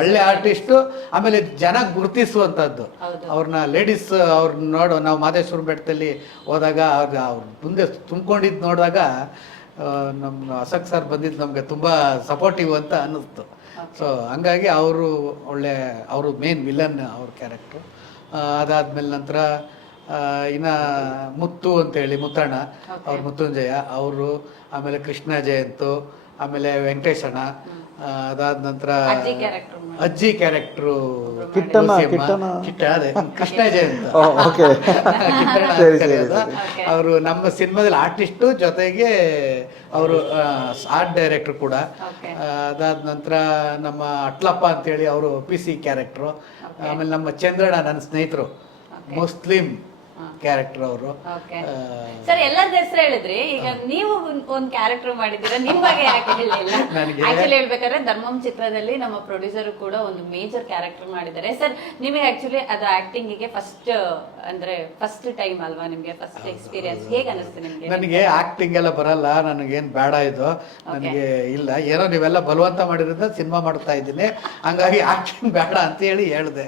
ಒಳ್ಳೆ ಆರ್ಟಿಸ್ಟು. ಆಮೇಲೆ ಜನ ಗುರುತಿಸುವಂಥದ್ದು ಅವ್ರನ್ನ. ಲೇಡೀಸ್ ಅವ್ರನ್ನ ನಾವು ಮಾದೇಶ್ವರ ಬೆಟ್ಟದಲ್ಲಿ ಹೋದಾಗ ಅವ್ರ ಮುಂದೆ ತುಂಬ್ಕೊಂಡಿದ್ದು ನೋಡಿದಾಗ ನಮ್ಮ ಅಶೋಕ್ ಸರ್ ಬಂದಿದ್ದು ನಮಗೆ ತುಂಬ ಸಪೋರ್ಟಿವ್ ಅಂತ ಅನ್ನಿಸ್ತು. ಸೊ ಹಂಗಾಗಿ ಅವರು ಮೇನ್ ವಿಲನ್ ಅವ್ರ ಕ್ಯಾರೆಕ್ಟ್ರು. ಅದಾದ್ಮೇಲೆ ನಂತರ ಇನ್ನು ಮುತ್ತು ಅಂತೇಳಿ ಮುತ್ತಣ್ಣ, ಅವ್ರು ಮುತ್ತುಂಜಯ ಅವರು. ಆಮೇಲೆ ಕೃಷ್ಣ ಜಯಂತು, ಆಮೇಲೆ ವೆಂಕಟೇಶಣ್ಣ. ಅದಾದ ನಂತರ ಅಜ್ಜಿ ಕ್ಯಾರೆಕ್ಟ್ರು ಅದೇ ಕೃಷ್ಣ ಜಯಂತ್ ಅವರು ನಮ್ಮ ಸಿನಿಮಾದಲ್ಲಿ ಆರ್ಟಿಸ್ಟು, ಜೊತೆಗೆ ಅವರು ಆರ್ಟ್ ಡೈರೆಕ್ಟರ್ ಕೂಡ. ಅದಾದ ನಂತರ ನಮ್ಮ ಅಟ್ಲಪ್ಪ ಅಂತೇಳಿ ಅವರು PC ಕ್ಯಾರೆಕ್ಟ್ರು. ಆಮೇಲೆ ನಮ್ಮ ಚಂದ್ರಣ್ಣ ನನ್ನ ಸ್ನೇಹಿತರು, ಮುಸ್ಲಿಂ ಕ್ಯಾರೆಕ್ಟರ್ ಅವರು. ಸರ್ ಎಲ್ಲರ ಹೆಸರು ಹೇಳಿದ್ರಿ, ಈಗ ನೀವು ಒಂದು ಕ್ಯಾರೆಕ್ಟರ್ ಮಾಡಿದ್ದೀರಾ, ನಿಮ್ಮ ಬಗ್ಗೆ ಯಾಕೆ ಹೇಳಿಲ್ಲ? ಆಕ್ಚುಲಿ ಹೇಳ್ಬೇಕಾದ್ರೆ ಧರ್ಮಂ ಚಿತ್ರದಲ್ಲಿ ನಮ್ಮ ಪ್ರೊಡ್ಯೂಸರ್ ಕೂಡ ಒಂದು ಮೇಜರ್ ಕ್ಯಾರೆಕ್ಟರ್ ಮಾಡಿದ್ದಾರೆ. ಸರ್ ನಿಮಗೆ ಆಕ್ಚುಲಿ ಅದು ಆಕ್ಟಿಂಗಿಗೆ ಫಸ್ಟ್ ಟೈಮ್ ಅಲ್ವಾ ನಿಮ್ಗೆ? ಫಸ್ಟ್ ಎಕ್ಸ್ಪೀರಿಯನ್ಸ್ ಹೇಗೆ ಅನಿಸ್ತು ನಿಮ್ಗೆ? ನನಗೆ ಆಕ್ಟಿಂಗ್ ಎಲ್ಲ ಬರಲ್ಲ, ನನಗೇನು ಬೇಡ ಇದು, ನನಗೆ ಇಲ್ಲ, ಏನೋ ನೀವೆಲ್ಲ ಬಲವಂತ ಮಾಡಿರೋದ್ರಿಂದ ಸಿನಿಮಾ ಮಾಡ್ತಾ ಇದ್ದೀನಿ, ಹಂಗಾಗಿ ಆಕ್ಟಿಂಗ್ ಬೇಡ ಅಂತ ಹೇಳಿ ಹೇಳಿದೆ.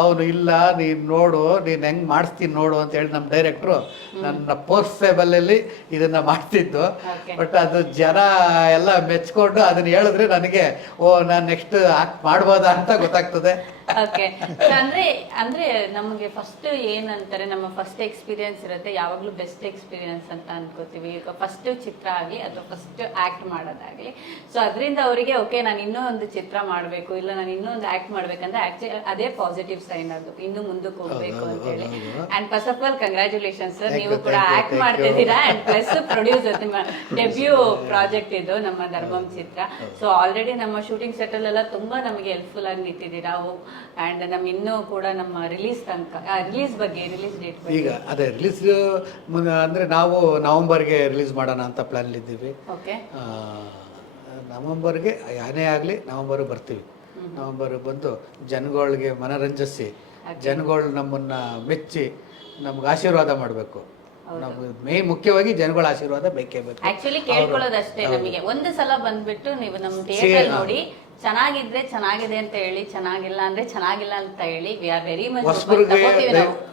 ಅವನು ಇಲ್ಲ, ನೀನು ನೋಡು, ನೀನು ಹೆಂಗ್ ಮಾಡಿಸ್ತೀನಿ ನೋಡು ಅಂತ ಹೇಳಿ ನಮ್ಮ ಡೈರೆಕ್ಟ್ರು ನನ್ನ ಪೋರ್ಸೇಬಲ್ ಅಲ್ಲಿ ಇದನ್ನ ಮಾಡ್ತಿದ್ದು. ಬಟ್ ಅದು ಜನ ಎಲ್ಲ ಮೆಚ್ಕೊಂಡು ಅದನ್ನ ಹೇಳಿದ್ರೆ ನನಗೆ ನಾನು ನೆಕ್ಸ್ಟ್ ಮಾಡ್ಬೋದಾ ಅಂತ ಗೊತ್ತಾಗ್ತದೆ. ಓಕೆ, ಅಂದ್ರೆ ನಮಗೆ ಫಸ್ಟ್ ಏನಂತಾರೆ, ನಮ್ಮ ಫಸ್ಟ್ ಎಕ್ಸ್ಪೀರಿಯನ್ಸ್ ಇರುತ್ತೆ, ಯಾವಾಗ್ಲೂ ಬೆಸ್ಟ್ ಎಕ್ಸ್ಪೀರಿಯನ್ಸ್ ಅಂತ ಅನ್ಕೋತೀವಿ. ಈಗ ಫಸ್ಟ್ ಚಿತ್ರ ಆಗಲಿ ಅಥವಾ ಫಸ್ಟ್ ಆಕ್ಟ್ ಮಾಡೋದಾಗ್ಲಿ, ಸೊ ಅದರಿಂದ ಅವರಿಗೆ ಓಕೆ ನಾನು ಇನ್ನೂ ಒಂದು ಚಿತ್ರ ಮಾಡಬೇಕು, ಇಲ್ಲ ನಾನು ಇನ್ನೂ ಒಂದು ಆಕ್ಟ್ ಮಾಡ್ಬೇಕಂದ್ರೆ ಆಕ್ಚುಲಿ ಅದೇ ಪಾಸಿಟಿವ್ ಸೈನ್. ಅದು ಇನ್ನು ಮುಂದಕ್ಕೆ ಹೋಗ್ಬೇಕು ಅಂತ ಹೇಳಿ. And first of all congratulations sir, ನೀವು ಕೂಡ ಆಕ್ಟ್ ಮಾಡ್ತಿದ್ದೀರಾ ಅಂಡ್ ಪ್ಲಸ್ ಪ್ರೊಡ್ಯೂಸರ್, ನಿಮ್ಮ ಡೆಬ್ಯೂ ಪ್ರಾಜೆಕ್ಟ್ ಇದು ನಮ್ಮ ಧರ್ಮಂ ಚಿತ್ರ. ಸೊ ಆಲ್ರೆಡಿ ನಮ್ಮ ಶೂಟಿಂಗ್ ಸೆಟಲ್ ಎಲ್ಲ ತುಂಬಾ ನಮಗೆ ಹೆಲ್ಪ್ಫುಲ್ ಆಗಿ ನಿಂತಿದ್ದೀರಾ. ಅಂಡ್ ನಮ್ ಇನ್ನೂ ಕೂಡ ನಮ್ಮ ರಿಲೀಸ್ ಬಗ್ಗೆ ರಿಲೀಸ್ ಡೇಟ್ ಈಗ ಅದೇ ರಿಲೀಸ್ ಅಂದ್ರೆ ನಾವು ನವೆಂಬರ್ಗೆ ರಿಲೀಸ್ ಮಾಡೋಣ ಅಂತ ಪ್ಲಾನ್ ಇದ್ದೀವಿ. ನವೆಂಬರ್ಗೆ ಏನೇ ಆಗಲಿ ನವೆಂಬರ್ಗೆ ಬರ್ತೀವಿ. ನವೆಂಬರ್ ಬಂದು ಜನಗಳಿಗೆ ಮನರಂಜಿಸಿ, ಜನಗಳು ನಮ್ಮನ್ನ ಮೆಚ್ಚಿ ನಮ್ಗೆ ಆಶೀರ್ವಾದ ಮಾಡಬೇಕು. ನಮ್ಗೆ ಮುಖ್ಯವಾಗಿ ಜನಗಳ ಆಶೀರ್ವಾದ ಬೇಕೇ ಬೇಕು. ಆಕ್ಚುಲಿ ಕೇಳ್ಕೊಳ್ಳೋದಷ್ಟೇ, ನಮಗೆ ಒಂದು ಸಲ ಬಂದ್ಬಿಟ್ಟು ನೀವು ನಮ್ಮ ಥಿಯೇಟರ್ ನೋಡಿ ಚೆನ್ನಾಗಿದ್ರೆ ಚೆನ್ನಾಗಿದೆ ಅಂತ ಹೇಳಿ, ಚೆನ್ನಾಗಿಲ್ಲ ಅಂದ್ರೆ ಚೆನ್ನಾಗಿಲ್ಲ ಅಂತ ಹೇಳಿ. ವಿ ಆರ್ ವೆರಿ ಮಚ್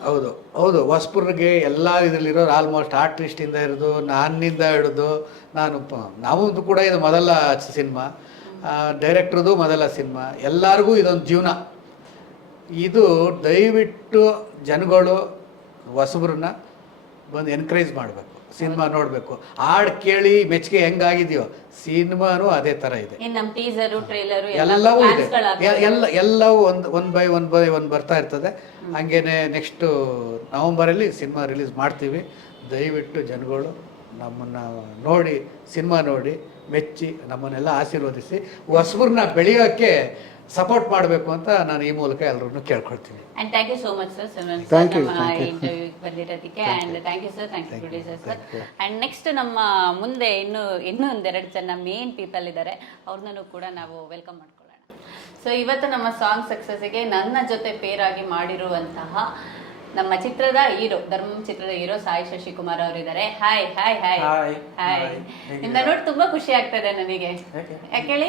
ಹೌದು ಹೌದು, ಹೊಸಬ್ರಿಗೆ ಎಲ್ಲ ಇದರಲ್ಲಿರೋರು ಆಲ್ಮೋಸ್ಟ್ ಆರ್ಟಿಸ್ಟಿಂದ ಹಿಡಿದು ನನ್ನಿಂದ ಹಿಡಿದು ನಾವು ಕೂಡ ಇದು ಮೊದಲ ಸಿನಿಮಾ, ಡೈರೆಕ್ಟ್ರದು ಮೊದಲ ಸಿನಿಮಾ, ಎಲ್ಲರಿಗೂ ಇದೊಂದು ಜೀವನ. ಇದು ದಯವಿಟ್ಟು ಜನಗಳು ಹೊಸಬ್ರನ್ನ ಬಂದು ಎನ್ಕರೇಜ್ ಮಾಡಬೇಕು, ಸಿನಿಮಾ ನೋಡಬೇಕು. ಹಾಡು ಕೇಳಿ ಮೆಚ್ಚುಗೆ ಹೆಂಗಾಗಿದೆಯೋ ಸಿನಿಮಾನು ಅದೇ ಥರ ಇದೆ. ನಮ್ಮ ಟೀಸರು ಟ್ರೈಲರು ಎಲ್ಲವೂ ಇದೆ, ಎಲ್ಲವೂ ಒನ್ ಬೈ ಒನ್ ಬರ್ತಾ ಇರ್ತದೆ. ಹಂಗೇನೆ ನೆಕ್ಸ್ಟು ನವಂಬರಲ್ಲಿ ಸಿನಿಮಾ ರಿಲೀಸ್ ಮಾಡ್ತೀವಿ. ದಯವಿಟ್ಟು ಜನಗಳು ನಮ್ಮನ್ನು ನೋಡಿ, ಸಿನಿಮಾ ನೋಡಿ ಮೆಚ್ಚಿ ನಮ್ಮನ್ನೆಲ್ಲ ಆಶೀರ್ವದಿಸಿ ಹೊಸಬ್ರನ್ನ ಬೆಳೆಯೋಕ್ಕೆ ಸಪೋರ್ಟ್ ಮಾಡಬೇಕು ಅಂತ ನಾನು ಈ ಮೂಲಕ ಎಲ್ಲರನ್ನು ಕೇಳ್ಕೊಳ್ತೀನಿ. And thank you so much, sir. Thank you. Interview ಬಂದಿರೋದಕ್ಕೆ. And thank you, sir. Thank you, producer, sir. And next ನಮ್ಮ ಮುಂದೆ ಇನ್ನೂ ಒಂದೆರಡು ಜನ ಮೇನ್ ಪೀಪಲ್ ಇದ್ದಾರೆ, ಅವ್ರನ್ನೂ ಕೂಡ ನಾವು ವೆಲ್ಕಮ್ ಮಾಡ್ಕೊಳ್ಳೋಣ. ಸೊ ಇವತ್ತು ನಮ್ಮ ಸಾಂಗ್ ಸಕ್ಸಸ್ಗೆ ನನ್ನ ಜೊತೆ ಪೇರ್ ಆಗಿ ಮಾಡಿರುವಂತಹ ನಮ್ಮ ಚಿತ್ರದ ಹೀರೋ, ಧರ್ಮಂ ಚಿತ್ರದ ಹೀರೋ ಸಾಯಿ ಶಶಿಕುಮಾರ್ ಅವರಿದ್ದಾರೆ. Hi hi hi hi. ನಿನ್ನ ನೋಡಿ ತುಂಬಾ ಖುಷಿ ಆಗ್ತದೆ ನನಗೆ. ಯಾಕೆ ಹೇಳಿ,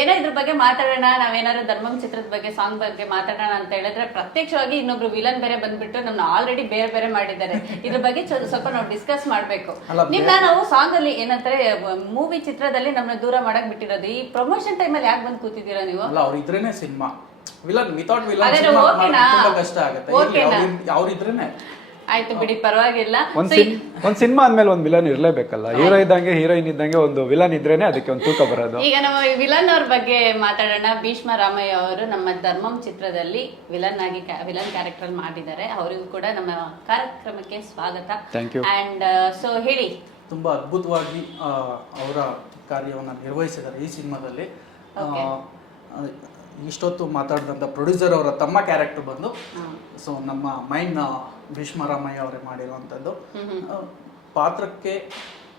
ಏನೋ ಇದ್ರ ಬಗ್ಗೆ ಮಾತಾಡೋಣ, ನಾವೇನಾದ್ರು ಧರ್ಮಂ ಚಿತ್ರದ ಬಗ್ಗೆ, ಸಾಂಗ್ ಬಗ್ಗೆ ಮಾತಾಡೋಣ ಅಂತ ಹೇಳಿದ್ರೆ ಪ್ರತ್ಯಕ್ಷವಾಗಿ ಇನ್ನೊಬ್ರು ವಿಲನ್ ಬೇರೆ ಬಂದ್ಬಿಟ್ಟು ನಮ್ನ ಆಲ್ರೆಡಿ ಬೇರೆ ಬೇರೆ ಮಾಡಿದ್ದಾರೆ. ಇದ್ರ ಬಗ್ಗೆ ಸ್ವಲ್ಪ ನಾವು ಡಿಸ್ಕಸ್ ಮಾಡ್ಬೇಕು. ನಿಮ್ನ ನಾವು ಸಾಂಗ್ ಅಲ್ಲಿ ಏನಂತಾರೆ, ಮೂವಿ ಚಿತ್ರದಲ್ಲಿ ನಮ್ಮನ್ನ ದೂರ ಮಾಡಕ್ ಬಿಟ್ಟಿರೋದು. ಈ ಪ್ರಮೋಷನ್ ಟೈಮಲ್ಲಿ ಯಾಕೆ ಬಂದು ಕೂತಿದ್ದೀರಾ ನೀವು? ಅವ್ರ ಇದ್ರೇನೆ ಸಿನಿಮಾ, ವಿಲನ್ ವಿತೌಟ್ ವಿಲನ್ ತುಂಬಾ ಕಷ್ಟ ಆಗುತ್ತೆ. ಅವ್ರಿದ್ರೇನೆ ಆಯ್ತು ಬಿಡಿ, ಪರವಾಗಿಲ್ಲ. ಒಂದ್ ಸಿನಿಮಾ ಅಂದ್ಮೇಲೆ ಒಂದ್ ವಿಲನ್ ಇರ್ಲೇಬೇಕಲ್ಲ. ಹೀರೋ ಇದ್ದಂಗೆ ಹೀರೋಯಿನ್ ಇದ್ದಂಗೆ ಒಂದು ವಿಲನ್ ಇದ್ರೇನೆ ಅದಕ್ಕೆ ಒಂದು ತೂಕ ಬರೋದು. ಈಗ ನಮ್ಮ ವಿಲನ್ ಅವ್ರ ಬಗ್ಗೆ ಮಾತಾಡೋಣ. ಭೀಷ್ಮ ರಾಮಯ್ಯ ಅವರು ನಮ್ಮ ಧರ್ಮಂ ಚಿತ್ರದಲ್ಲಿ ವಿಲನ್ ಕ್ಯಾರೆಕ್ಟರ್ ಮಾಡಿದ್ದಾರೆ. ಅವರಿಗೂ ಕೂಡ ನಮ್ಮ ಕಾರ್ಯಕ್ರಮಕ್ಕೆ ಸ್ವಾಗತ. Thank you. ಅಂಡ್ ಸೊ ಹೇಳಿ, ತುಂಬಾ ಅದ್ಭುತವಾಗಿ ಅವರ ಕಾರ್ಯವನ್ನು ನಿರ್ವಹಿಸಿದ್ದಾರೆ ಈ ಸಿನಿಮಾದಲ್ಲಿ. ಇಷ್ಟೊತ್ತು ಮಾತಾಡಿದಂಥ ಪ್ರೊಡ್ಯೂಸರ್ ಅವರ ತಮ್ಮ ಕ್ಯಾರೆಕ್ಟರ್ ಬಂದು ಸೊ ನಮ್ಮ ಮೈನ್ ಭೀಷ್ಮರಾಮಯ್ಯ ಅವರೇ ಮಾಡಿರುವಂಥದ್ದು. ಪಾತ್ರಕ್ಕೆ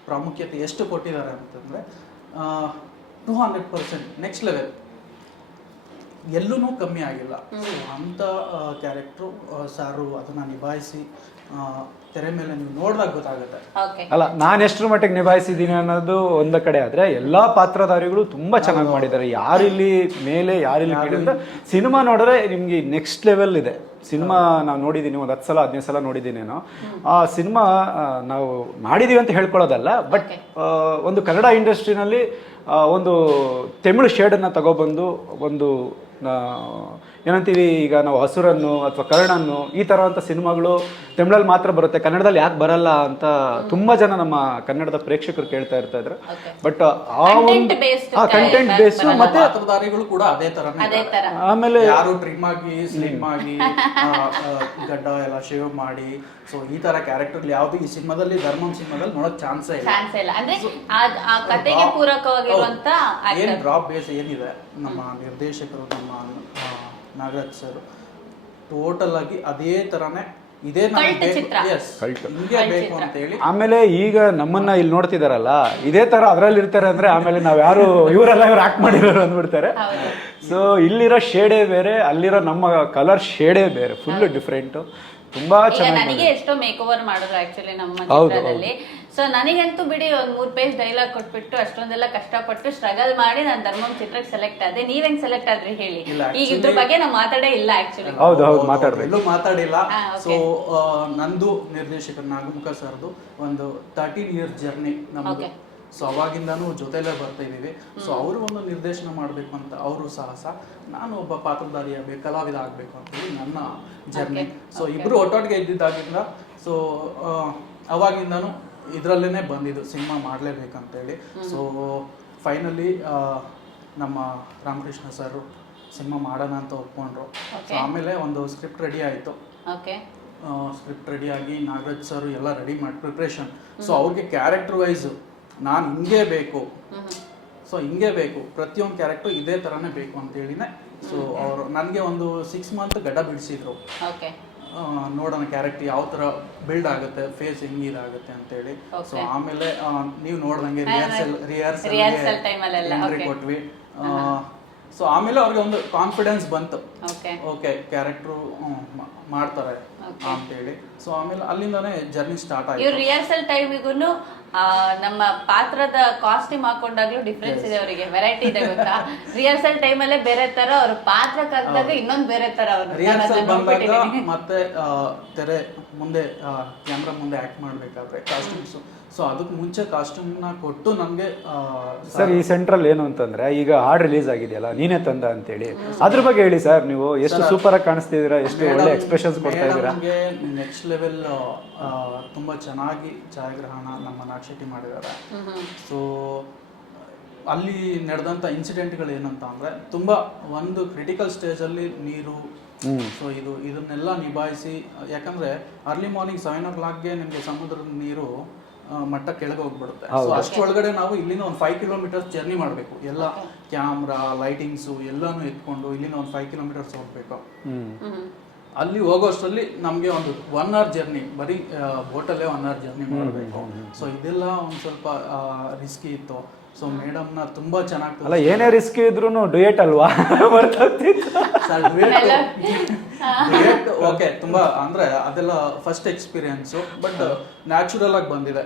ಪ್ರಾಮುಖ್ಯತೆ ಎಷ್ಟು ಕೊಟ್ಟಿದ್ದಾರೆ ಅಂತಂದರೆ 200% ನೆಕ್ಸ್ಟ್ ಲೆವೆಲ್, ಎಲ್ಲೂ ಕಮ್ಮಿ ಆಗಿಲ್ಲ. ಅಂಥ ಕ್ಯಾರೆಕ್ಟ್ರು ಸಾರು ಅದನ್ನು ನಿಭಾಯಿಸಿ ತೆರೆ ಮೇಲೆ ನೀವು ನೋಡಿದಾಗ ಗೊತ್ತಾಗುತ್ತೆ. ಅಲ್ಲ, ನಾನು ಎಷ್ಟರ ಮಟ್ಟಿಗೆ ನಿಭಾಯಿಸಿದ್ದೀನಿ ಅನ್ನೋದು ಒಂದ ಕಡೆ ಆದ್ರೆ ಎಲ್ಲಾ ಪಾತ್ರಧಾರಿಗಳು ತುಂಬಾ ಚೆನ್ನಾಗಿ ಮಾಡಿದ್ದಾರೆ. ಯಾರಿಲ್ಲಿ ಮೇಲೆ ಯಾರಿಲ್ಲಿ ಕೀಳು ಅಂತ ಸಿನಿಮಾ ನೋಡಿದ್ರೆ ನಿಮ್ಗೆ ನೆಕ್ಸ್ಟ್ ಲೆವೆಲ್ ಇದೆ. ಸಿನಿಮಾ ನಾವು ನೋಡಿದ್ದೀನಿ, ಒಂದು 10 ಸಲ 15 ಸಲ ನೋಡಿದ್ದೀನೇನೋ. ಆ ಸಿನಿಮಾ ನಾವು ಮಾಡಿದೀವಿ ಅಂತ ಹೇಳ್ಕೊಳ್ಳೋದಲ್ಲ, ಬಟ್ ಒಂದು ಕನ್ನಡ ಇಂಡಸ್ಟ್ರಿನಲ್ಲಿ ಒಂದು ತಮಿಳು ಶೇಡನ್ನು ತಗೊಬಂದು ಒಂದು ಏನಂತೀವಿ, ಈಗ ನಾವು ಹಸುರನ್ನು ಅಥವಾ ಕರ್ಣನ್ನು ಈ ಥರ ಅಂತ ಸಿನಿಮಾಗಳು ತಮಿಳಲ್ಲಿ ಮಾತ್ರ ಬರುತ್ತೆ, ಕನ್ನಡದಲ್ಲಿ ಯಾಕೆ ಬರಲ್ಲ ಅಂತ ತುಂಬಾ ಜನ ನಮ್ಮ ಕನ್ನಡದ ಪ್ರೇಕ್ಷಕರು ಕೇಳ್ತಾ ಇರ್ತಾ ಇದ್ರು. ಬಟ್ ಆ ಒಂದು ಕಂಟೆಂಟ್ ಬೇಸ್ ಮತ್ತೆ ಪಾತ್ರಧಾರಿಗಳು ಕೂಡ ಅದೇ ತರ. ಆಮೇಲೆ ಯಾರು ಟ್ರಿಮ್ ಆಗಿ ಸ್ಲಿಮ್ ಆಗಿ ಗಡ್ಡ ಎಲ್ಲ ಶೇವ್ ಮಾಡಿ, ಸೊ ಈ ತರ ಕ್ಯಾರೆಕ್ಟರ್ ಯಾವ್ದು ಈ ಸಿನಿಮಾದಲ್ಲಿ, ಧರ್ಮಂ ಸಿನಿಮಾದಲ್ಲಿ ನೋಡೋಕ್ ಚಾನ್ಸೇ ಇಲ್ಲ. ಅಂದ್ರೆ ಆ ಕಥೆಗೆ ಪೂರಕವಾಗಿರುವಂತ ಏನ್ ಡ್ರಾಪ್ ಬೇಸ್ ಏನಿದೆ, ನಮ್ಮ ನಿರ್ದೇಶಕರು ನಮ್ಮ ನಾಗರಾಜ್ ಸರ್ ಟೋಟಲ್ ಆಗಿ ಅದೇ ತರಾನೇ ಇದೇ ಹಿಂಗೆ ಬೇಕು ಅಂತ ಹೇಳಿ. ಆಮೇಲೆ ಈಗ ನಮ್ಮನ್ನ ಇಲ್ಲಿ ನೋಡ್ತಿದಾರಲ್ಲ, ಇದೇ ತರ ಅದ್ರಲ್ಲಿ ಇರ್ತಾರೆ ಅಂದ್ರೆ ಆಮೇಲೆ ನಾವ್ ಯಾರು ಇವರೆಲ್ಲ ಇವ್ರು ಆಕ್ಟ್ ಮಾಡಿರೋರು ಅಂದ್ಬಿಡ್ತಾರೆ. ಸೊ ಇಲ್ಲಿರೋ ಶೇಡೇ ಬೇರೆ, ಅಲ್ಲಿರೋ ನಮ್ಮ ಕಲರ್ ಶೇಡೇ ಬೇರೆ, ಫುಲ್ ಡಿಫ್ರೆಂಟ್. ತುಂಬಾ ಚೆನ್ನಾಗಿ ನನಗೆ ಎಷ್ಟೋ ಮೇಕ್ ಓವರ್ ಮಾಡಿದ್ರು ಆಕ್ಚುಲಿ ನಮ್ಮ ಚಿತ್ರದಲ್ಲಿ. ಸೊ ನನಗಂತೂ ಬಿಡಿ ಒಂದ್ 3 ಪೇಜ್ ಡೈಲಾಗ್ ಕೊಟ್ಬಿಟ್ಟು ಅಷ್ಟೊಂದೆಲ್ಲ ಕಷ್ಟಪಟ್ಟು ಸ್ಟ್ರಗಲ್ ಮಾಡಿ ನಾನು ಧರ್ಮಂ ಚಿತ್ರಕ್ಕೆ ಸೆಲೆಕ್ಟ್ ಆದೆ. ನೀವೇನ್ ಸೆಲೆಕ್ಟ್ ಆದ್ರಿ ಹೇಳಿ? ಈಗ ಇದ್ರ ಬಗ್ಗೆ ನಾವು ಮಾತಾಡೇ ಇಲ್ಲ ಆಕ್ಚುಲಿ. ಹೌದು ಮಾತಾಡ್ಬೇಕು, ಎಲ್ಲೂ ಮಾತಾಡಿಲ್ಲ. ಸೊ ನಂದು ನಿರ್ದೇಶಕರು ನಾಗಮುಖ ಸರ್ದು ಒಂದು 13 ಇಯರ್ಸ್ ಜರ್ನಿ ನಮ್ದು. ಸೊ ಅವಾಗಿಂದಾನು ಜೊತೆಲೇ ಬರ್ತಾ ಇದೀವಿ. ಸೊ ಅವರು ಒಂದು ನಿರ್ದೇಶನ ಮಾಡಬೇಕು ಅಂತ ಅವರು ಸಾಹಸ, ನಾನು ಒಬ್ಬ ಪಾತ್ರಧಾರಿ ಆಗಬೇಕು, ಕಲಾವಿದ ಆಗಬೇಕು ಅಂತ ಹೇಳಿ ನನ್ನ ಜರ್ನಿ. ಸೊ ಇಬ್ರು ಒಟ್ಟೊಟ್ಟಿಗೆ ಇದ್ದಿದ್ದಾಗಿಂದ ಸೊ ಅವಾಗಿಂದಾನು ಇದರಲ್ಲೇ ಬಂದಿದ್ದು ಸಿನಿಮಾ ಮಾಡಲೇಬೇಕಂತೇಳಿ. ಸೊ ಫೈನಲಿ ನಮ್ಮ ರಾಮಕೃಷ್ಣ ಸರ್ ಸಿನಿಮಾ ಮಾಡೋಣ ಅಂತ ಒಪ್ಕೊಂಡ್ರು. ಸೊ ಆಮೇಲೆ ಒಂದು ಸ್ಕ್ರಿಪ್ಟ್ ರೆಡಿ ಆಯಿತು. ಸ್ಕ್ರಿಪ್ಟ್ ರೆಡಿಯಾಗಿ ನಾಗರಾಜ್ ಸರ್ ಎಲ್ಲ ರೆಡಿ ಮಾಡಿ ಪ್ರಿಪ್ರೇಷನ್. ಸೊ ಅವ್ರಿಗೆ ಕ್ಯಾರೆಕ್ಟರ್ ವೈಸು ನಾನು ಹಿಂಗೆ ಬೇಕು, ಸೊ ಹಿಂಗೆ ಬೇಕು, ಪ್ರತಿಯೊಂದು ಕ್ಯಾರೆಕ್ಟರ್ ಇದೇ ಥರನೇ ಬೇಕು ಅಂತೇಳಿನೇ. ಸೊ ಅವರು ನನಗೆ ಒಂದು 6 ಮಂತ್ ಗಡ್ಡ ಬಿಡಿಸಿದ್ರು, ನೋಡೋಣ ಕ್ಯಾರೆಕ್ಟರ್ ಯಾವ ಥರ ಬಿಲ್ಡ್ ಆಗುತ್ತೆ, ಫೇಸ್ ಹೆಂಗೆ ಇದಾಗುತ್ತೆ ಅಂತೇಳಿ. ಸೊ ಆಮೇಲೆ ನೀವು ನೋಡ್ದಂಗೆ ರಿಹರ್ಸಲ್ ಎಂಟ್ರಿ ಕೊಟ್ವಿ. ಸೊ ಆಮೇಲೆ ಅವ್ರಿಗೆ ಒಂದು ಕಾನ್ಫಿಡೆನ್ಸ್ ಬಂತು, ಓಕೆ ಓಕೆ ಕ್ಯಾರೆಕ್ಟ್ರು ಮಾಡ್ತಾರೆ ಅಂತೇಳಿ. ಸೊ ಆಮೇಲೆ ಅಲ್ಲಿಂದಾನೇ ಜರ್ನಿ ಸ್ಟಾರ್ಟ್ ಆಯ್ತು. ಇವ್ರು ರಿಹರ್ಸಲ್ ಟೈಮಿಗೂ ನಮ್ಮ ಪಾತ್ರದ ಕಾಸ್ಟ್ಯೂಮ್ ಹಾಕೊಂಡಾಗ್ಲೂ ಡಿಫ್ರೆನ್ಸ್ ಇದೆ ಅವರಿಗೆ, ವೆರೈಟಿ ಇದೆ ಗೊತ್ತಾ. ರಿಹರ್ಸಲ್ ಟೈಮಲ್ಲೇ ಬೇರೆ ತರ, ಅವ್ರ ಪಾತ್ರ ಕರೆದಾಗ ಇನ್ನೊಂದು ಬೇರೆ ತರ ಅವರು. ರಿಹರ್ಸಲ್ ಬಂದಾಗ ಮತ್ತೆ ತೆರೆ ಮುಂದೆ ಕ್ಯಾಮ್ರಾ ಮುಂದೆ ಆಕ್ಟ್ ಮಾಡ್ಬೇಕಾದ್ರೆ ಕಾಸ್ಟ್ಯೂಮ್ಸ್, ಸೊ ಅದಕ್ಕೆ ಮುಂಚೆ ಕಾಸ್ಟ್ಯೂಮ್ನ ಕೊಟ್ಟು ನಮಗೆ ಸರ್ ಈ ಸೆಂಟ್ರಲ್ ಏನು ಅಂತಂದ್ರೆ ಈಗ ಹಾಡ್ ರಿಲೀಸ್ ಆಗಿದೆಯಲ್ಲ ನೀನೇ ತಂದ ಅಂತೇಳಿ, ಅದ್ರ ಬಗ್ಗೆ ಹೇಳಿ ಸರ್. ನೀವು ಎಷ್ಟು ಸೂಪರ್ ಆಗಿ ಕಾಣಿಸ್ತಿದ್ದೀರಾ, ಎಷ್ಟು ಒಳ್ಳೆ ಎಕ್ಸ್ಪ್ರೆಷನ್ಸ್ ಕೊಡ್ತಾ ಇದ್ದೀರಾ. ನಮಗೆ ನೆಕ್ಸ್ಟ್ ಲೆವೆಲ್ ತುಂಬಾ ಚೆನ್ನಾಗಿ ಛಾಯಾಗ್ರಹಣ ನಮ್ಮ ನಾಗ್ ಶೆಟ್ಟಿ ಮಾಡಿದ್ದಾರೆ. ಸೊ ಅಲ್ಲಿ ನಡೆದಂಥ ಇನ್ಸಿಡೆಂಟ್ಗಳು ಏನಂತ ಅಂದರೆ ತುಂಬ ಒಂದು ಕ್ರಿಟಿಕಲ್ ಸ್ಟೇಜಲ್ಲಿ ನೀರು, ಸೊ ಇದನ್ನೆಲ್ಲ ನಿಭಾಯಿಸಿ, ಯಾಕಂದರೆ ಅರ್ಲಿ ಮಾರ್ನಿಂಗ್ 7 o'clockಗೆ ನಿಮಗೆ ಸಮುದ್ರದ ನೀರು ಮಟ್ಟ ಕೆಳಗೆ ಹೋಗ್ಬಿಡುತ್ತೆ. ಸೊ ಅಷ್ಟೊಳಗಡೆ ನಾವು ಇಲ್ಲಿಂದ ಒಂದು 5 kilometers ಜರ್ನಿ ಮಾಡಬೇಕು. ಎಲ್ಲ ಕ್ಯಾಮ್ರಾ ಲೈಟಿಂಗ್ಸು ಎಲ್ಲಾನು ಎತ್ಕೊಂಡು ಇಲ್ಲಿಂದ ಒಂದು 5 kilometers ಹೋಗ್ಬೇಕು. ಅಲ್ಲಿ ಹೋಗೋಷ್ಟರಲ್ಲಿ ನಮಗೆ ಒಂದು 1 hour ಜರ್ನಿ, ಬರೀ ಬೋಟಲ್ಲೇ 1 hour ಜರ್ನಿ ಮಾಡಬೇಕು. ಸೊ ಇದೆಲ್ಲ ಒಂದು ಸ್ವಲ್ಪ ರಿಸ್ಕಿ ಇತ್ತು. ಸೊ ಮೇಡಮ್ನ ತುಂಬಾ ಚೆನ್ನಾಗಿ, ಅಲ್ಲ ಏನೇ ರಿಸ್ಕ್ ಇದ್ರು ಡುಯೆಟ್ ಅಲ್ವಾ ಡುಯೆಟ್ ಓಕೆ ತುಂಬಾ ಅಂದ್ರೆ ಅದೆಲ್ಲ ಫಸ್ಟ್ ಎಕ್ಸ್ಪೀರಿಯನ್ಸು, ಬಟ್ ನ್ಯಾಚುರಲ್ ಆಗಿ ಬಂದಿದೆ.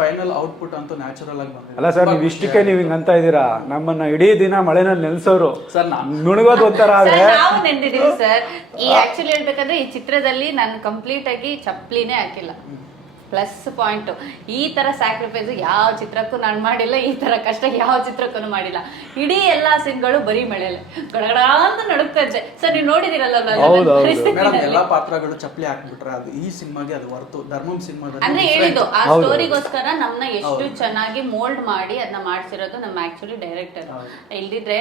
ಫೈನಲ್ ಔಟ್ಪುಟ್ ಅಂತೂ ನ್ಯಾಚುರಲ್ ಆಗಿ ಬಂದಿದೆ. ಅಲ್ಲ ಸರ್, ನೀವು ಇಷ್ಟಕ್ಕೆ ನೀವು ಹಿಂಗ್ ಅಂತ ಇದ್ದೀರಾ, ನಮ್ಮನ್ನ ಇಡೀ ದಿನ ಮಳೆನಲ್ಲಿ ನೆಲೆಸೋರು ಸರ್, ನುಣಗೋದು ಒಂಥರ ಆದ್ರೆ ನಾವು ನೆಂದಿದೀವಿ ಸರ್. ಈ ಆಕ್ಚುಲಿ ಹೇಳ್ಬೇಕಂದ್ರೆ ಈ ಚಿತ್ರದಲ್ಲಿ ನಾನು ಕಂಪ್ಲೀಟ್ ಆಗಿ ಚಪ್ಲಿನೇ ಹಾಕಿಲ್ಲ. ಪ್ಲಸ್ ಪಾಯಿಂಟ್, ಈ ತರ ಸ್ಯಾಕ್ರಿಫೈಸ್ ಯಾವ ಚಿತ್ರಕ್ಕೂ ನಾನು ಮಾಡಿಲ್ಲ, ಈ ತರ ಕಷ್ಟ ಯಾವ ಚಿತ್ರಕ್ಕೂ ಮಾಡಿಲ್ಲ. ಇಡೀ ಎಲ್ಲಾ ಸೀನ್ಗಳು ಬರೀ ಮಳೆಯಲ್ಲೇ ಗಡಗಡ ಅಂತ ನಡುಕ್ತಾ ಇದ್ದೆ ಸರ್. ನೀವು ನೋಡಿದಿರಲ್ಲ ಮೇಡಮ್, ಎಲ್ಲಾ ಪಾತ್ರಗಳು ಚಪ್ಪಲಿ ಹಾಕ್ಬಿಟ್ರೆ ಅದು ಈ ಸಿನಿಮಾಗೆ ಅದು ಹೊರತು ಧರ್ಮಂ ಸಿನಿಮಾದಲ್ಲಿ ಅಂದ್ರೆ ಹೇಳಿದ್ದು ಆ ಸ್ಟೋರಿಗೋಸ್ಕರ ನಮ್ನ ಎಷ್ಟು ಚೆನ್ನಾಗಿ ಮೋಲ್ಡ್ ಮಾಡಿ ಅದನ್ನ ಮಾಡ್ಸಿರೋದು ನಮ್ಮ ಆಕ್ಚುಲಿ ಡೈರೆಕ್ಟರ್. ಇಲ್ದಿದ್ರೆ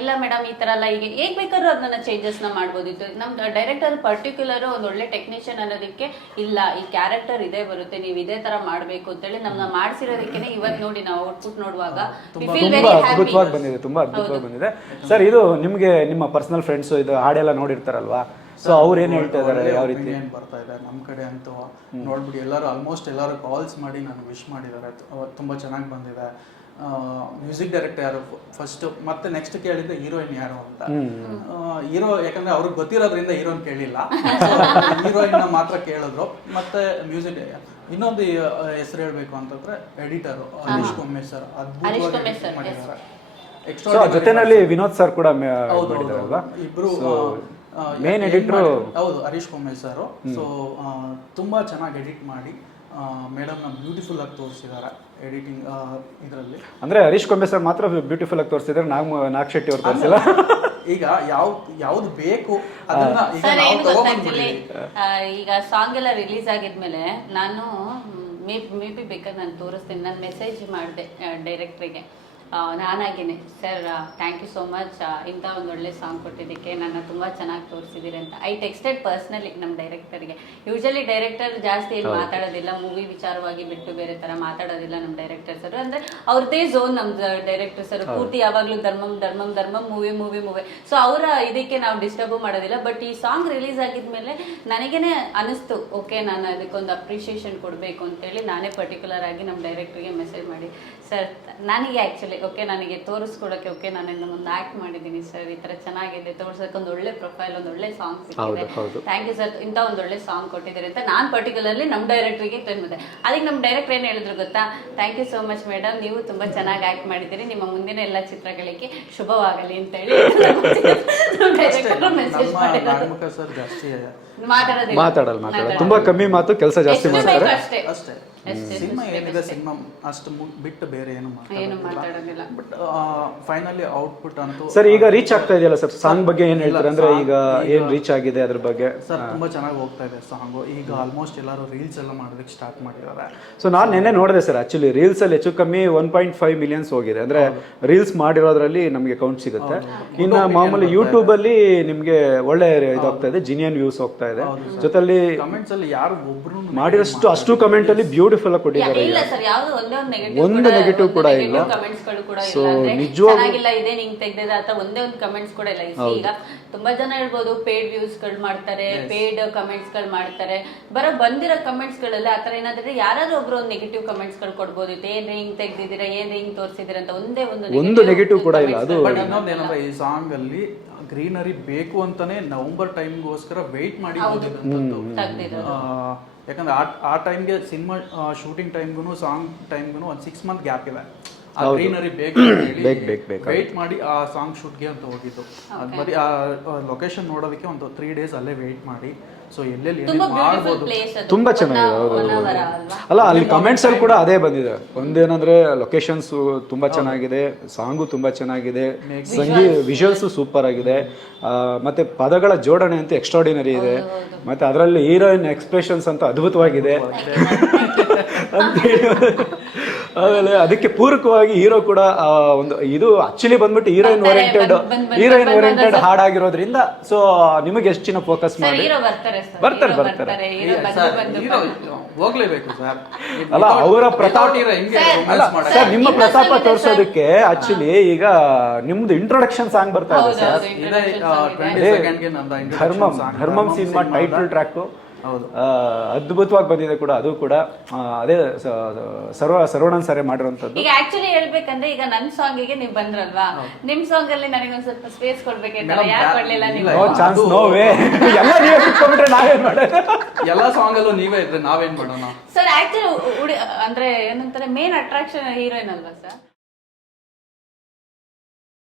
ಇಲ್ಲ ಮೇಡಮ್ ಈ ತರ ಎಲ್ಲ ಈಗ ಹೇಗ್ ಬೇಕಾದ್ರೂ ಅದನ್ನ ಚೇಂಜಸ್ ನ ಮಾಡ್ಬೋದಿತ್ತು. ನಮ್ ಡೈರೆಕ್ಟರ್ ಪರ್ಟಿಕ್ಯುಲರ್ ಒಂದ್ ಒಳ್ಳೆ ಟೆಕ್ನಿಷಿಯನ್ ಅನ್ನೋದಕ್ಕೆ ಇಲ್ಲ, ಈ ಕ್ಯಾರೆಕ್ಟರ್ ಇದೇ ಬರುತ್ತೆ, ನೀವು ಇದೇ ತರ ಮಾಡ್ಬೇಕು ಅಂತೇಳಿ ನಮ್ನ ಮಾಡ್ಸಿರೋದಕ್ಕೆ ಇವತ್ತು ನೋಡಿ ನಾವು ಔಟ್ಪುಟ್ ನೋಡುವಾಗ ತುಂಬಾ ಅದ್ಭುತವಾಗಿ ಬಂದಿದೆ, ತುಂಬಾ ಅದ್ಭುತವಾಗಿ ಬಂದಿದೆ ಸರ್. ಇದು ನಿಮ್ಗೆ ನಿಮ್ಮ ಪರ್ಸನಲ್ ಫ್ರೆಂಡ್ಸ್ ಇದು ಹಾಡೆಲ್ಲ ನೋಡಿರ್ತಾರಲ್ವಾ, ಸೊ ಅವ್ರು ಏನ್ ಹೇಳ್ತಾ ಇದಾರೆ, ಯಾವ ರೀತಿ ಬರ್ತಾ ಇದೆ ನಮ್ಮ ಕಡೆ ಅಂತೂ ನೋಡ್ಬಿಡಿ. ಎಲ್ಲರೂ ಆಲ್ಮೋಸ್ಟ್ ಎಲ್ಲರೂ ಕಾಲ್ಸ್ ಮಾಡಿ ನನಗೆ ವಿಶ್ ಮಾಡಿದ್ದಾರೆ, ತುಂಬಾ ಚೆನ್ನಾಗಿ ಬಂದಿದೆ. ಮ್ಯೂಸಿಕ್ ಡೈರೆಕ್ಟರ್ ಯಾರು ಫಸ್ಟ್, ಮತ್ತೆ ನೆಕ್ಸ್ಟ್ ಕೇಳಿದ್ರೆ ಹೀರೋಯಿನ್ ಯಾರು ಅಂತ. ಹೀರೋ ಯಾಕಂದ್ರೆ ಅವ್ರಿಗೆ ಗೊತ್ತಿರೋದ್ರಿಂದ ಹೀರೋಯಿನ್ ಕೇಳಿಲ್ಲ, ಹೀರೋಯಿನ್ ಮಾತ್ರ ಕೇಳಿದ್ರು. ಮತ್ತೆ ಮ್ಯೂಸಿಕ್ ಇನ್ನೊಂದು ಹೆಸರು ಹೇಳ್ಬೇಕು ಅಂತಂದ್ರೆ ಎಡಿಟರ್ ಹರೀಶ್ ಕೊಮ್ಮೆ ಸರ್, ಅದ್ಭುತವಾಗಿ ಮಾಡಿದ್ದಾರೆ. ಜೊತೆನಲ್ಲಿ ವಿನೋದ್ ಸರ್ ಕೂಡ ಮಾಡಿದಾರಲ್ವಾ, ಇಬ್ರು ಮೇನ್ ಎಡಿಟರ್. ಹೌದು, ಹರೀಶ್ ಕೊಮ್ಮೆ ಸರ್. ಸೊ ತುಂಬಾ ಚೆನ್ನಾಗಿ ಎಡಿಟ್ ಮಾಡಿ ಮೇಡಮ್ನ ಬ್ಯೂಟಿಫುಲ್ ಆಗಿ ತೋರಿಸಿದ್ದಾರೆ ಎಡಿಟಿಂಗ್ ಇದರಲ್ಲಿ. ಅಂದ್ರೆ ಹರೀಶ್ ಕೊಂಬೆ ಸರ್ ಮಾತ್ರ ಬ್ಯೂಟಿಫುಲ್ ಆಗಿ ತೋರಿಸಿದ್ರೆ, ನಾಗ್ ಶೆಟ್ಟಿ ಅವ್ರು ತೋರಿಸಿಲ್ಲ. ಈಗ ಯಾವ್ದು ಬೇಕು ಅದನ್ನ ಈಗ ಸಾಂಗ್ ಎಲ್ಲ ರಿಲೀಸ್ ಆಗಿದ್ಮೇಲೆ ನಾನು ಮೇ ಬಿ ಬೇಕಾದ್ರೆ ನಾನು ತೋರಿಸ್ತೀನಿ. ನಾನು ಮೆಸೇಜ್ ಮಾಡಿದೆ ಡೈರೆಕ್ಟ್ರಿಗೆ ನಾನಾಗೇನೆ, sir thank you so much, ಇಂಥ ಒಂದು ಒಳ್ಳೆ ಸಾಂಗ್ ಕೊಟ್ಟಿದ್ದಕ್ಕೆ ನನ್ನ ತುಂಬ ಚೆನ್ನಾಗಿ ತೋರಿಸಿದ್ದೀರಿ ಅಂತ. ಐ ಟೆಕ್ಸ್ಟೆಡ್ ಪರ್ಸ್ನಲಿ ನಮ್ಮ ಡೈರೆಕ್ಟರ್ಗೆ. ಯೂಶಲಿ ಡೈರೆಕ್ಟರ್ ಜಾಸ್ತಿ ಏನು ಮಾತಾಡೋದಿಲ್ಲ, ಮೂವಿ ವಿಚಾರವಾಗಿ ಬಿಟ್ಟು ಬೇರೆ ಥರ ಮಾತಾಡೋದಿಲ್ಲ ನಮ್ಮ ಡೈರೆಕ್ಟರ್ ಸರ್. ಅಂದರೆ ಅವ್ರದ್ದೇ ಝೋನ್ ನಮ್ಮ ಡೈರೆಕ್ಟರ್ ಸರ್, ಪೂರ್ತಿ ಯಾವಾಗಲೂ ಧರ್ಮಂ ಮೂವಿ. ಸೊ ಅವರ ಇದಕ್ಕೆ ನಾವು ಡಿಸ್ಟರ್ಬು ಮಾಡೋದಿಲ್ಲ. ಬಟ್ ಈ ಸಾಂಗ್ ರಿಲೀಸ್ ಆಗಿದ್ಮೇಲೆ ನನಗೇನೆ ಅನಿಸ್ತು, ಓಕೆ ನಾನು ಅದಕ್ಕೊಂದು ಅಪ್ರಿಷಿಯೇಷನ್ ಕೊಡಬೇಕು ಅಂತೇಳಿ ನಾನೇ ಪರ್ಟಿಕ್ಯುಲರ್ ಆಗಿ ನಮ್ಮ ಡೈರೆಕ್ಟ್ರಿಗೆ ಮೆಸೇಜ್ ಮಾಡಿ, ಸರ್ ನನಗೆ ಆ್ಯಕ್ಚುಲಿ ಓಕೆ ನನಗೆ ತೋರಿಸ್ಕೊಡೋಕ್ಕೆ ಓಕೆ ನಾನು ಇನ್ನು ಮುಂದೆ ಆ್ಯಕ್ಟ್ ಮಾಡಿದ್ದೀನಿ ಸರ್, ಈ ಥರ ಚೆನ್ನಾಗಿದೆ, ತೋರ್ಸೋಕೆ ಒಂದು ಒಳ್ಳೆ ಪ್ರೊಫೈಲ್, ಒಂದು ಒಳ್ಳೆ ಸಾಂಗ್ ಸಿಕ್ಕಿದೆ, ಥ್ಯಾಂಕ್ ಯು ಸರ್, ಇಂಥ ಒಂದು ಒಳ್ಳೆ ಸಾಂಗ್ ಕೊಟ್ಟಿದ್ದಾರೆ ಅಂತ ನಾನು ಪರ್ಟಿಕ್ಯುಲರ್ಲಿ ನಮ್ಮ ಡೈರೆಕ್ಟ್ರಿಗೆ ತಂದಿದ್ದೆ. ಅದಕ್ಕೆ ನಮ್ಮ ಡೈರೆಕ್ಟರ್ ಏನು ಹೇಳಿದ್ರು ಗೊತ್ತಾ, thank you so much madam, ನೀವು ತುಂಬ ಚೆನ್ನಾಗಿ ಆ್ಯಕ್ಟ್ ಮಾಡಿದ್ದೀರಿ, ನಿಮ್ಮ ಮುಂದಿನ ಎಲ್ಲ ಚಿತ್ರಗಳಿಗೆ ಶುಭವಾಗಲಿ ಅಂತೇಳಿ ನಮ್ಮ ಡೈರೆಕ್ಟರ್ ಮೆಸೇಜ್ ಮಾಡಿದ್ರು. ಮಾತಾಡಲ್ಲ, ತುಂಬಾ ಕಮ್ಮಿ ಮಾತು, ಕೆಲಸ ಜಾಸ್ತಿ ಮಾಡ್ತಾರೆ ಅಷ್ಟೇ. ಸಿನಿಮಾ ಏನಿದೆ, ಸಿನಿಮಾ ಅಷ್ಟು ಬಿಟ್ಟು ಬೇರೆ ಏನು ಮಾತಾಡೋದಿಲ್ಲ. ಬಟ್ ಫೈನಲಿ ಔಟ್ಪುಟ್ ಅಂತೂ ಸರ್ ಈಗ ರೀಚ್ ಆಗ್ತಾ ಇದೆಯಲ್ಲ ಸರ್, ಸಾಂಗ್ ಬಗ್ಗೆ ಏನ್ ಹೇಳ್ತಾರೆ ಅಂದ್ರೆ ಈಗ ಏನ್ ರೀಚ್ ಆಗಿದೆ ಅದ್ರ ಬಗ್ಗೆ? ಸರ್ ತುಂಬಾ ಚೆನ್ನಾಗಿ ಹೋಗ್ತಾ ಇದೆ ಸಾಂಗು. ಈಗ ಆಲ್ಮೋಸ್ಟ್ ಎಲ್ಲರೂ ರೀಲ್ಸ್ ಎಲ್ಲ ಮಾಡೋದಕ್ಕೆ ಸ್ಟಾರ್ಟ್ ಮಾಡಿದ್ದಾರೆ. ಸೊ ನಾನು ನೆನ್ನೆ ನೋಡಿದೆ ಸರ್, ಆಕ್ಚುಲಿ ರೀಲ್ಸ್ ಅಲ್ಲಿ ಹೆಚ್ಚು ಕಮ್ಮಿ 1.5 million ಹೋಗಿದೆ. ಅಂದ್ರೆ ರೀಲ್ಸ್ ಮಾಡಿರೋದ್ರಲ್ಲಿ ನಮಗೆ ಕೌಂಟ್ ಸಿಗುತ್ತೆ. ಇನ್ನು ಮಾಮೂಲಿ ಯೂಟ್ಯೂಬ್ ಅಲ್ಲಿ ನಿಮ್ಗೆ ಒಳ್ಳೆ ಇದಾಗ್ತಾ ಇದೆ, ಜಿನಿಯನ್ ವ್ಯೂಸ್ ಹೋಗ್ತಾ ಇದೆ. ಜೊತೆಲಿ ಕಮೆಂಟ್ಸ್ ಅಲ್ಲಿ ಯಾರು ಒಬ್ರು ಮಾಡಿರೋಷ್ಟು ಅಷ್ಟು ಕಮೆಂಟ್ ಅಲ್ಲಿ ಬ್ಯೂಟಿಫುಲ್ ಬ್ಯೂಟಿಫುಲ್ ಆಗಿ ಕೊಟ್ಟಿದ್ದಾರೆ. ಇಲ್ಲ ಸರ್, ಯಾವ್ದು ಒಂದೇ ಒಂದು ಒಂದು negative ಕೂಡ ಇಲ್ಲ. ಕಮೆಂಟ್ಸ್ ಗಳು ಕೂಡ So, ಇಲ್ಲ. ಅಂದ್ರೆ ನಿಜವಾಗ್ಲೂ- ಚೆನ್ನಾಗಿಲ್ಲ, ಇದೇ ನಿಂಗೆ ತೆಗ್ದಿದೆ ಅಥವಾ ಒಂದೇ ಒಂದು ಕಮೆಂಟ್ಸ್ ಕೂಡ ಇಲ್ಲ. ಈಗ ತುಂಬಾ ಜನ ಹೇಳ್ಬೋದು ಪೇಡ್ ವ್ಯೂಸ್ ಗಳು ಮಾಡ್ತಾರೆ, ಪೇಡ್ ಕಮೆಂಟ್ಸ್ ಗಳು ಮಾಡ್ತಾರೆ. ಬಂದಿರೋ ಕಮೆಂಟ್ಸ್ ಗಳಲ್ಲಿ ಆತರ ಏನಾದ್ರೆ ಯಾರಾದ್ರೂ ಒಬ್ರು ಒಂದು ನೆಗೆಟಿವ್ ಕಮೆಂಟ್ಸ್ ಗಳು ಕೊಡ್ಬೋದಿತ್ತು. ಏನ್ರಿ ಹಿಂಗ್ ತೆಗ್ದಿದ್ದೀರಾ, ಏನ್ರಿ ಹಿಂಗ್ ತೋರಿಸಿದಿರ ಅಂತ ಒಂದು ನೆಗೆಟಿವ್ ಕೂಡ ಇಲ್ಲ. ಅದು ಬಟ್ ಇನ್ನೊಂದೇನಂದ್ರೆ ಈ ಸಾಂಗ್ ಅಲ್ಲಿ ಗ್ರೀನರಿ ಬೇಕು ಅಂತಾನೆ ನವೆಂಬರ್ ಟೈಮ್ಗೋಸ್ಕರ ವೆಯ್ಟ್ ಮಾಡಿ ಓದಿದಂಥದ್ದು. ಯಾಕಂದ್ರೆ ಆ ಟೈಮ್ಗೆ ಸಿನಿಮಾ ಶೂಟಿಂಗ್ ಟೈಮ್ಗೂ ಸಾಂಗ್ ಟೈಮ್ಗೂ ಒಂದು 6 month ಗ್ಯಾಪ್ ಇದೆ. ಆ ಗ್ರೀನರಿ ಬೇಕು ವೆಯ್ಟ್ ಮಾಡಿ ಆ ಸಾಂಗ್ ಶೂಟ್ಗೆ ಅಂತ ಹೋಗಿದ್ದು. ಅದು ಬರೀ ಆ ಲೊಕೇಶನ್ ನೋಡೋದಕ್ಕೆ ಒಂದು 3 days ಅಲ್ಲೇ ವೆಯ್ಟ್ ಮಾಡಿ ಸೊ ಎಲ್ಲೆಲ್ಲಿ ಮಾಡ್ಬೋದು. ತುಂಬಾ ಚೆನ್ನಾಗಿದೆ. ಅಲ್ಲ ಅಲ್ಲಿ ಕಮೆಂಟ್ಸ್ ಅಲ್ಲಿ ಕೂಡ ಅದೇ ಬಂದಿದೆ. ಒಂದೇನಂದ್ರೆ ಲೊಕೇಶನ್ಸ್ ತುಂಬಾ ಚೆನ್ನಾಗಿದೆ, ಸಾಂಗು ತುಂಬಾ ಚೆನ್ನಾಗಿದೆ, ವಿಜುವಲ್ಸ್ ಸೂಪರ್ ಆಗಿದೆ, ಮತ್ತೆ ಪದಗಳ ಜೋಡಣೆ ಅಂತ ಎಕ್ಸ್ಟ್ರಾರ್ಡಿನರಿ ಇದೆ, ಮತ್ತೆ ಅದರಲ್ಲಿ ಹೀರೋಯಿನ್ ಎಕ್ಸ್ಪ್ರೆಷನ್ಸ್ ಅಂತ ಅದ್ಭುತವಾಗಿದೆ ಅಂತ ಆಮೇಲೆ ಅದಕ್ಕೆ ಪೂರಕವಾಗಿ ಹೀರೋ ಕೂಡ ಒಂದು ಇದು ಆಕ್ಚುಲಿ ಬಂದ್ಬಿಟ್ಟು ಹೀರೋಯಿನ್ ಓರಿಯೆಂಟೆಡ್ ಹಾಡಾಗಿರೋದ್ರಿಂದ ಸೊ ನಿಮಗೆ ಎಷ್ಟು ಚಿನ್ನ ಫೋಕಸ್ ಮಾಡಿ ಬರ್ತಾರೆ ಹೋಗ್ಲೇಬೇಕು ಸರ್. ಅಲ್ಲ ಅವರ ಪ್ರತಾಪ ಸರ್, ನಿಮ್ಮ ಪ್ರತಾಪ ತೋರಿಸೋದಕ್ಕೆ ಆಕ್ಚುಲಿ ಈಗ ನಿಮ್ದು ಇಂಟ್ರೊಡಕ್ಷನ್ ಸಾಂಗ್ ಬರ್ತಾ ಇದೆ ಸರ್. ಧರ್ಮಂ ಸಿನಿಮಾ ಟೈಟಲ್ ಟ್ರ್ಯಾಕ್ ಅದ್ಭುತವಾಗಿ ಬಂದಿದೆ ಕೂಡ. ಅದು ಕೂಡ ಅದೇ ಸರ್ವಣನ್ ಸರಿ ಮಾಡಿರುವಂತದ್ದು. ಈಗ ಆಕ್ಚುಲಿ ಹೇಳ್ಬೇಕಂದ್ರೆ ಈಗ ನನ್ನ ಸಾಂಗಿಗೆ ನೀವು ಬಂದ್ರಲ್ವಾ, ನಿಮ್ ಸಾಂಗ್ ಅಲ್ಲಿ ನನಗೊಂದ್ ಸ್ವಲ್ಪ ಸ್ಪೇಸ್ ಕೊಡ್ಬೇಕಂತ ಯಾಕೆ ಕೊಡ್ಲಿಲ್ಲ ನೀವು? No chance, no way. ಎಲ್ಲ ನೀವೇ ಕುತ್ಕೊಂಡ್ಬಿಟ್ರೆ ನಾವೇನ್ ಮಾಡೋದು? ಎಲ್ಲ ಸಾಂಗ್ ಅಲ್ಲೂ ನೀವೇ ಇದ್ರೆ ನಾವೇನ್ ಮಾಡೋಣ ಸರ್? ಆಕ್ಚುಲಿ ಅಂದ್ರೆ ಏನಂತಾರೆ ಮೇನ್ ಅಟ್ರಾಕ್ಷನ್ ಹೀರೋಯಿನ್ ಅಲ್ವಾ ಸರ್?